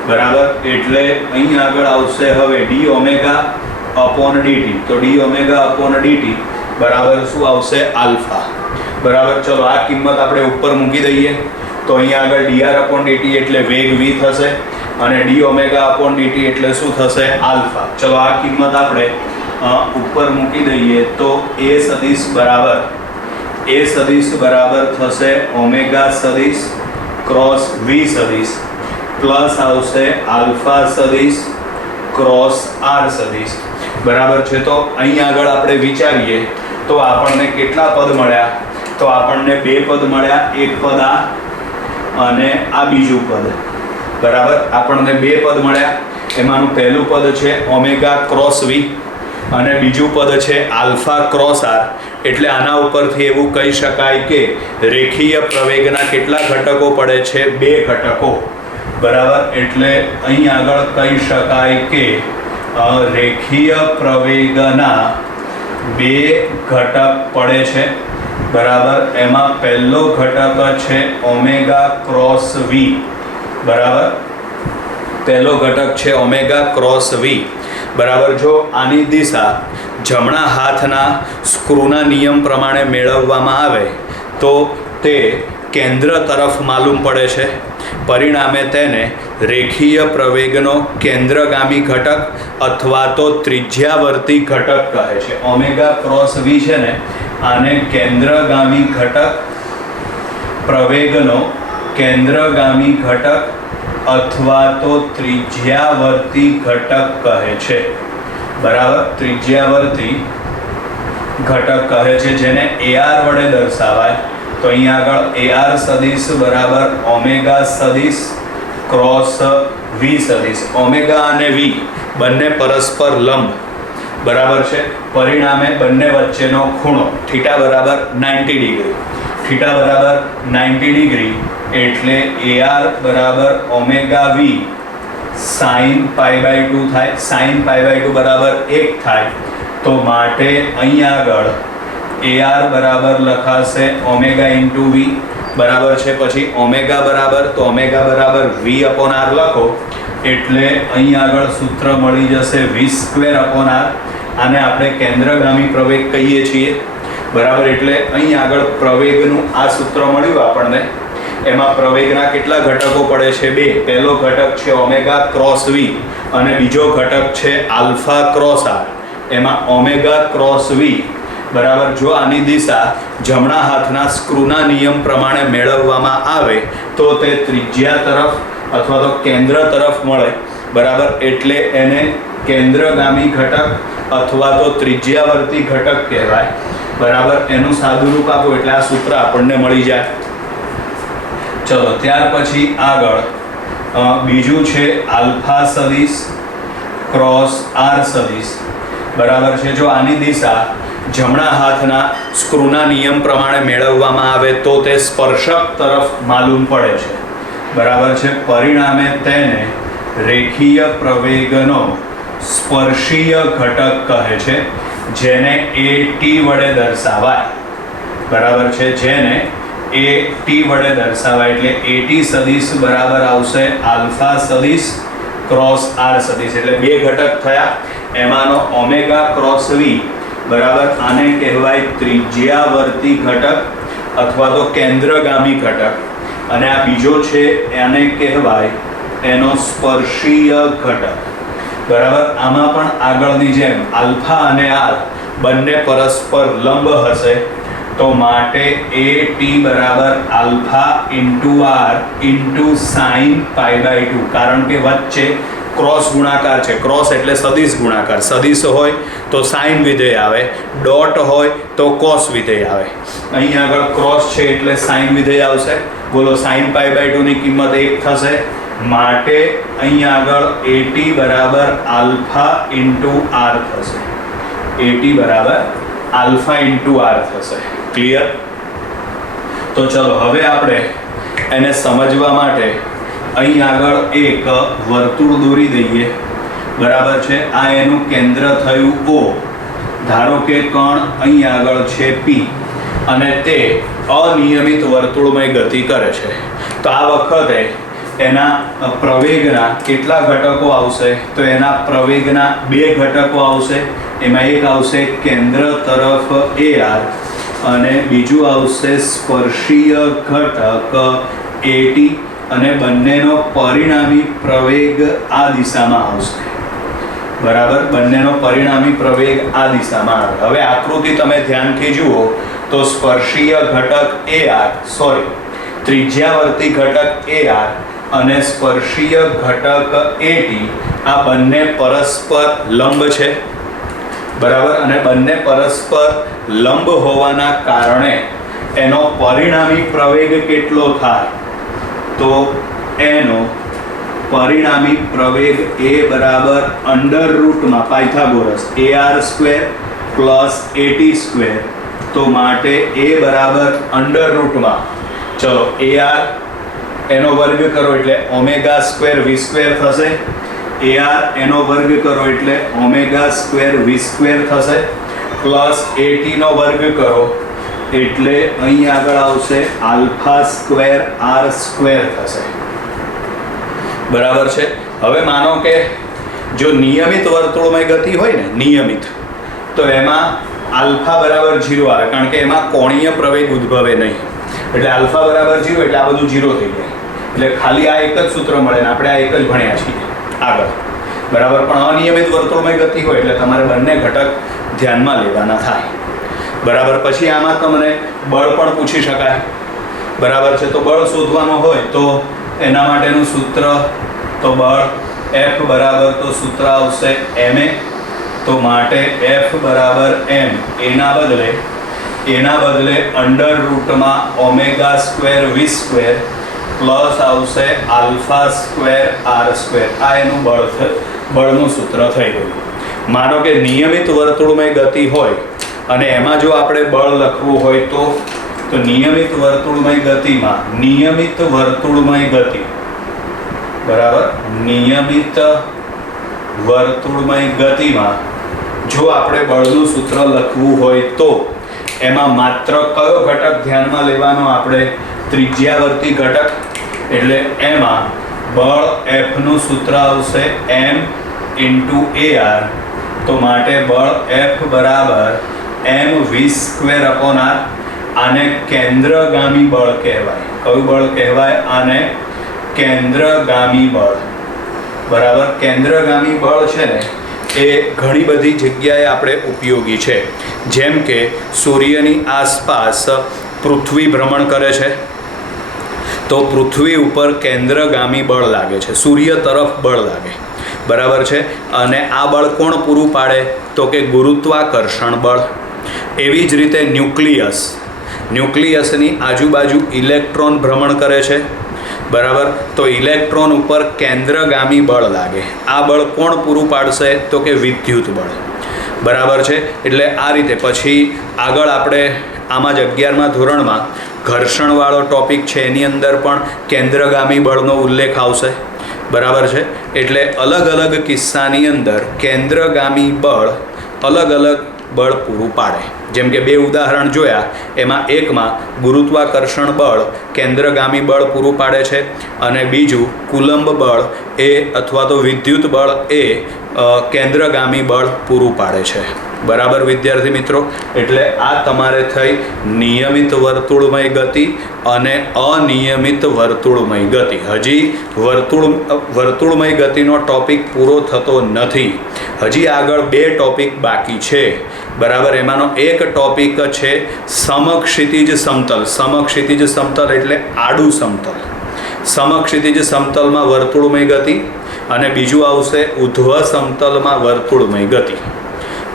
બરાબર, એટલે અહીં આગળ આવશે હવે d/dt. તો d/dt બરાબર શું આવશે? આલ્ફા. બરાબર, ચલો આ કિંમત આપણે ઉપર મૂકી દઈએ તો અહીંયા આગળ dr/dt એટલે વેગ v થશે અને d/dt એટલે શું થશે? આલ્ફા. ચલો આ કિંમત આપણે ઉપર મૂકી દઈએ તો a સદિશ બરાબર થશે ઓમેગા સદિશ ક્રોસ v સદિશ પ્લસ આવશે આલ્ફા સદિશ ક્રોસ r સદિશ. બરાબર છે, તો અહીં આગળ આપણે વિચારીએ તો આપણને કેટલા પદ મળ્યા? તો આપણને બે પદ મળ્યા, એક પદ આ અને આ બીજું પદ. બરાબર, આપણને બે પદ મળ્યા, એમાંનું પહેલું પદ છે ઓમેગા ક્રોસ v અને બીજું પદ છે આલ્ફા ક્રોસ r. એટલે આના ઉપરથી એવું કહી શકાય કે રેખીય પ્રવેગના કેટલા ઘટકો પડે છે? બે ઘટકો. બરાબર, એટલે અહીં આગળ કહી શકાય કે રેખીય પ્રવેગના બે ઘટક પડે છે. બરાબર, એમાં પહેલો ઘટક છે ઓમેગા ક્રોસ v. બરાબર, પહેલો ઘટક છે ઓમેગા ક્રોસ v. બરાબર, જો આની દિશા જમણા હાથના સ્ક્રૂના નિયમ પ્રમાણે મેળવવામાં આવે તો તે કેન્દ્ર તરફ માલુમ પડે છે. પરિણામે તેને રેખીય પ્રવેગનો કેન્દ્રગામી ઘટક અથવા તો ત્રિજ્યાવર્તી ઘટક કહે છે. ઓમેગા ક્રોસ v છે ને આને કેન્દ્રગામી ઘટક, પ્રવેગનો કેન્દ્રગામી ઘટક અથવા તો ત્રિજ્યાવર્તી ઘટક કહે છે. બરાબર, ત્રિજ્યાવર્તી ઘટક કહે છે, જેને AR વડે દર્શાવાય. તો અહીંયા આગળ AR સદિશ બરાબર ઓમેગા સદિશ ક્રોસ V સદિશ. ઓમેગા અને V બંને પરસ્પર લંબ, બરાબર છે. પરિણામે બંને વચ્ચેનો ખૂણો થીટા બરાબર 90 ડિગ્રી. થીટા બરાબર 90 ડિગ્રી એટલે AR બરાબર ઓમેગા V sin π/2 થાય. sin π/2 બરાબર 1 થાય. તો માટે અહીંયા આગળ AR બરાબર લખાશે ઓમેગા ઇન્ટુ V, બરાબર છે. પછી ઓમેગા બરાબર, તો ઓમેગા બરાબર V/R લખો એટલે અહીંયા આગળ સૂત્ર મળી જશે V²/R. આને આપણે કેન્દ્રગામી પ્રવેગ કહીએ છીએ, બરાબર. એટલે અહીંયા આગળ પ્રવેગનું આ સૂત્ર મળ્યું આપણને. એમાં પ્રવેગના કેટલા ઘટકો પડે છે? 2. પહેલો ઘટક છે ઓમેગા ક્રોસ V અને બીજો ઘટક છે આલ્ફા ક્રોસ R. એમાં ઓમેગા ક્રોસ V બરાબર, જો આની દિશા જમણા હાથના સ્ક્રૂના નિયમ પ્રમાણે મેળવવામાં આવે તો તે ત્રિજ્યા તરફ અથવા તો કેન્દ્ર તરફ મળે, બરાબર. એટલે એને કેન્દ્રગામી ઘટક અથવા તો ત્રિજ્યાવર્તી ઘટક કહેવાય, બરાબર. એનું સાદું રૂપ આપો એટલે આ સૂત્ર આપણને મળી જાય. ચલો ત્યાર પછી આગળ બીજું છે આલ્ફા સદિશ ક્રોસ R સદિશ, બરાબર છે. જો આની દિશા જમણા હાથના સ્ક્રૂના નિયમ પ્રમાણે મેળવવામાં આવે તો તે સ્પર્શક તરફ માલુમ પડે છે, બરાબર છે. પરિણામે તેને રેખીય પ્રવેગનો સ્પર્શીય ઘટક કહે છે, જેને AT વડે દર્શાવાય, બરાબર છે. જેને AT વડે દર્શાવાય એટલે AT સદિશ બરાબર આવશે આલ્ફા સદિશ ક્રોસ R સદિશ. એટલે 2 ઘટક થયા, એમાંનો ઓમેગા ક્રોસ V બરાબર, આને કહેવાય ત્રિજ્યાવર્તી ઘટક અથવા તો કેન્દ્રગામી ઘટક. અને આ બીજો છે એને કહેવાય એનો સ્પર્શીય ઘટક, બરાબર. આમાં પણ આગળની જેમ આલ્ફા અને R બંને પરસ્પર લંબ હશે, તો માટે AT બરાબર alpha into R into sine π/2, કારણ કે વચ્ચે ક્રોસ ગુણાકાર છે. ક્રોસ એટલે સદિશ ગુણાકાર. સદિશ હોય તો સાઇન વિધેય આવે, ડોટ હોય તો કોસ વિધેય આવે. અહીં આગળ ક્રોસ છે એટલે સાઇન વિધેય આવશે. બોલો, સાઇન π/2 ની કિંમત 1 થશે. માટે અહીં આગળ AT બરાબર આલ્ફા ઇન્ટુ R થશે. AT બરાબર આલ્ફા ઇન્ટુ R થશે. ક્લિયર? તો ચલો હવે આપણે એને સમજવા માટે અહીં આગળ એક વર્તુળ દોરી દઈએ, બરાબર છે. આ એનું કેન્દ્ર થયું O. ધારો કે કણ અહીં આગળ છે P અને તે અનિયમિત વર્તુળમય ગતિ કરે છે. તો આ વખતે એના પ્રવેગના કેટલા ઘટકો આવશે? તો એના પ્રવેગના 2 ઘટકો આવશે. એમાં એક આવશે કેન્દ્ર તરફ AR અને બીજું આવશે સ્પર્શીય ઘટક AT, અને બંનેનો પરિણામી પ્રવેગ આ દિશામાં આવશે, બરાબર. બંનેનો પરિણામી પ્રવેગ આ દિશામાં આવે. હવે આકૃતિ તમે ધ્યાનથી જુઓ તો સ્પર્શીય ઘટક ત્રિજ્યાવર્તી ઘટક AR અને સ્પર્શીય ઘટક AT આ બંને પરસ્પર લંબ છે, બરાબર. અને બંને પરસ્પર લંબ હોવાના કારણે એનો પરિણામી પ્રવેગ કેટલો થાય? તો એનો પરિણામી પ્રવેગ A બરાબર under રૂટમાં Pythagoras AR² plus AT². તો માટે A બરાબર અંડર રૂટમાં, ચલો AR એનો વર્ગ કરો એટલે ઓમેગા² V² થશે. AR એનો વર્ગ કરો એટલે ઓમેગા² V² થશે, પ્લસ AT નો વર્ગ કરો એટલે અહીં આગળ આવશે આલ્ફા² R² થશે, બરાબર છે. હવે માનો કે જો નિયમિત વર્તુળમય ગતિ હોય ને, નિયમિત, તો એમાં આલ્ફા બરાબર 0 આવે, કારણ કે એમાં કોણીય પ્રવેગ ઉદ્ભવે નહીં. એટલે આલ્ફા બરાબર 0 એટલે આ બધું 0 થઈ જાય. એટલે ખાલી આ એક જ સૂત્ર મળે ને આપણે આ એક જ ભણ્યા છીએ આગળ, બરાબર. પણ અનિયમિત વર્તુળમય ગતિ હોય એટલે તમારે બંને ઘટક ધ્યાનમાં લેવાના થાય, બરાબર. પછી આમાં તમને બળ પણ પૂછી શકાય, બરાબર છે. તો બળ શોધવાનું હોય તો એના માટેનું સૂત્ર, તો બળ F બરાબર, તો સૂત્ર આવશે ma. તો માટે F બરાબર m, એના બદલે અંડર રૂટમાં ઓમેગા સ્ક્વેર વી સ્ક્વેર પ્લસ આવશે આલ્ફા સ્ક્વેર આર સ્ક્વેર. આ એનું બળનું સૂત્ર થઈ ગયું. માનો કે નિયમિત વર્તુળમય ગતિ હોય અને એમાં જો આપણે બળ લખવું હોય તો નિયમિત વર્તુળમય ગતિ, બરાબર, નિયમિત વર્તુળમય ગતિમાં જો આપણે બળનું સૂત્ર લખવું હોય તો એમાં માત્ર કયો ઘટક ધ્યાનમાં લેવાનો? આપણે ત્રિજ્યાવર્તી ઘટક. એટલે એમાં બળ F નું સૂત્ર આવશે m ઇન્ટુ AR. તો માટે બળ F બરાબર mv સ્ક્વેર અપોન r. આને કેન્દ્રગામી બળ કહેવાય. કયું બળ કહેવાય? આને કેન્દ્રગામી બળ. બરાબર. કેન્દ્રગામી બળ છે ને એ ઘણી બધી જગ્યાએ આપણે ઉપયોગી છે. જેમ કે સૂર્યની આસપાસ પૃથ્વી ભ્રમણ કરે છે તો પૃથ્વી ઉપર કેન્દ્રગામી બળ લાગે છે, સૂર્ય તરફ બળ લાગે, બરાબર છે. અને આ બળ કોણ પૂરું પાડે? તો કે ગુરુત્વાકર્ષણ બળ. એવી જ રીતે ન્યુક્લિયસની આજુબાજુ ઇલેક્ટ્રોન ભ્રમણ કરે છે, બરાબર. તો ઇલેક્ટ્રોન ઉપર કેન્દ્રગામી બળ લાગે. આ બળ કોણ પૂરું પાડશે? તો કે વિદ્યુત બળ, બરાબર છે. એટલે આ રીતે પછી આગળ આપણે આમાં જ 11મા ધોરણમાં ઘર્ષણવાળો ટોપિક છે, એની અંદર પણ કેન્દ્રગામી બળનો ઉલ્લેખ આવશે, બરાબર છે. એટલે અલગ અલગ કિસ્સાની અંદર કેન્દ્રગામી બળ અલગ અલગ બળ પૂરું પાડે. જેમ કે 2 ઉદાહરણ જોયા, એમાં એકમાં ગુરુત્વાકર્ષણ બળ કેન્દ્રગામી બળ પૂરું પાડે છે અને બીજું કુલંબ બળ એ અથવા તો વિદ્યુત બળ એ કેન્દ્રગામી બળ પૂરું પાડે છે, બરાબર વિદ્યાર્થી મિત્રો. એટલે આ તમારે થઈ નિયમિત વર્તુળમય ગતિ અને અનિયમિત વર્તુળમય ગતિ. હજી વર્તુળમય ગતિનો ટોપિક પૂરો થતો નથી. હજી આગળ 2 ટોપિક બાકી છે, બરાબર. એમાંનો એક ટોપિક છે સમક્ષિતિજ સમતલ. સમક્ષિતિજ સમતલ એટલે આડું સમતલ. સમક્ષિતિજ સમતલમાં વર્તુળમય ગતિ અને બીજું આવશે ઉધ્વ સમતલમાં વર્તુળમય ગતિ,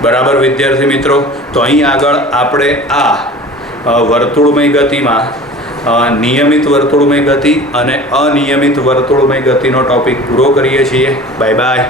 બરાબર વિદ્યાર્થી મિત્રો. તો અહીં આગળ આપણે આ વર્તુળમય ગતિમાં નિયમિત વર્તુળમય ગતિ અને અનિયમિત વર્તુળમય ગતિનો ટોપિક પૂરો કરીએ છીએ. Bye bye.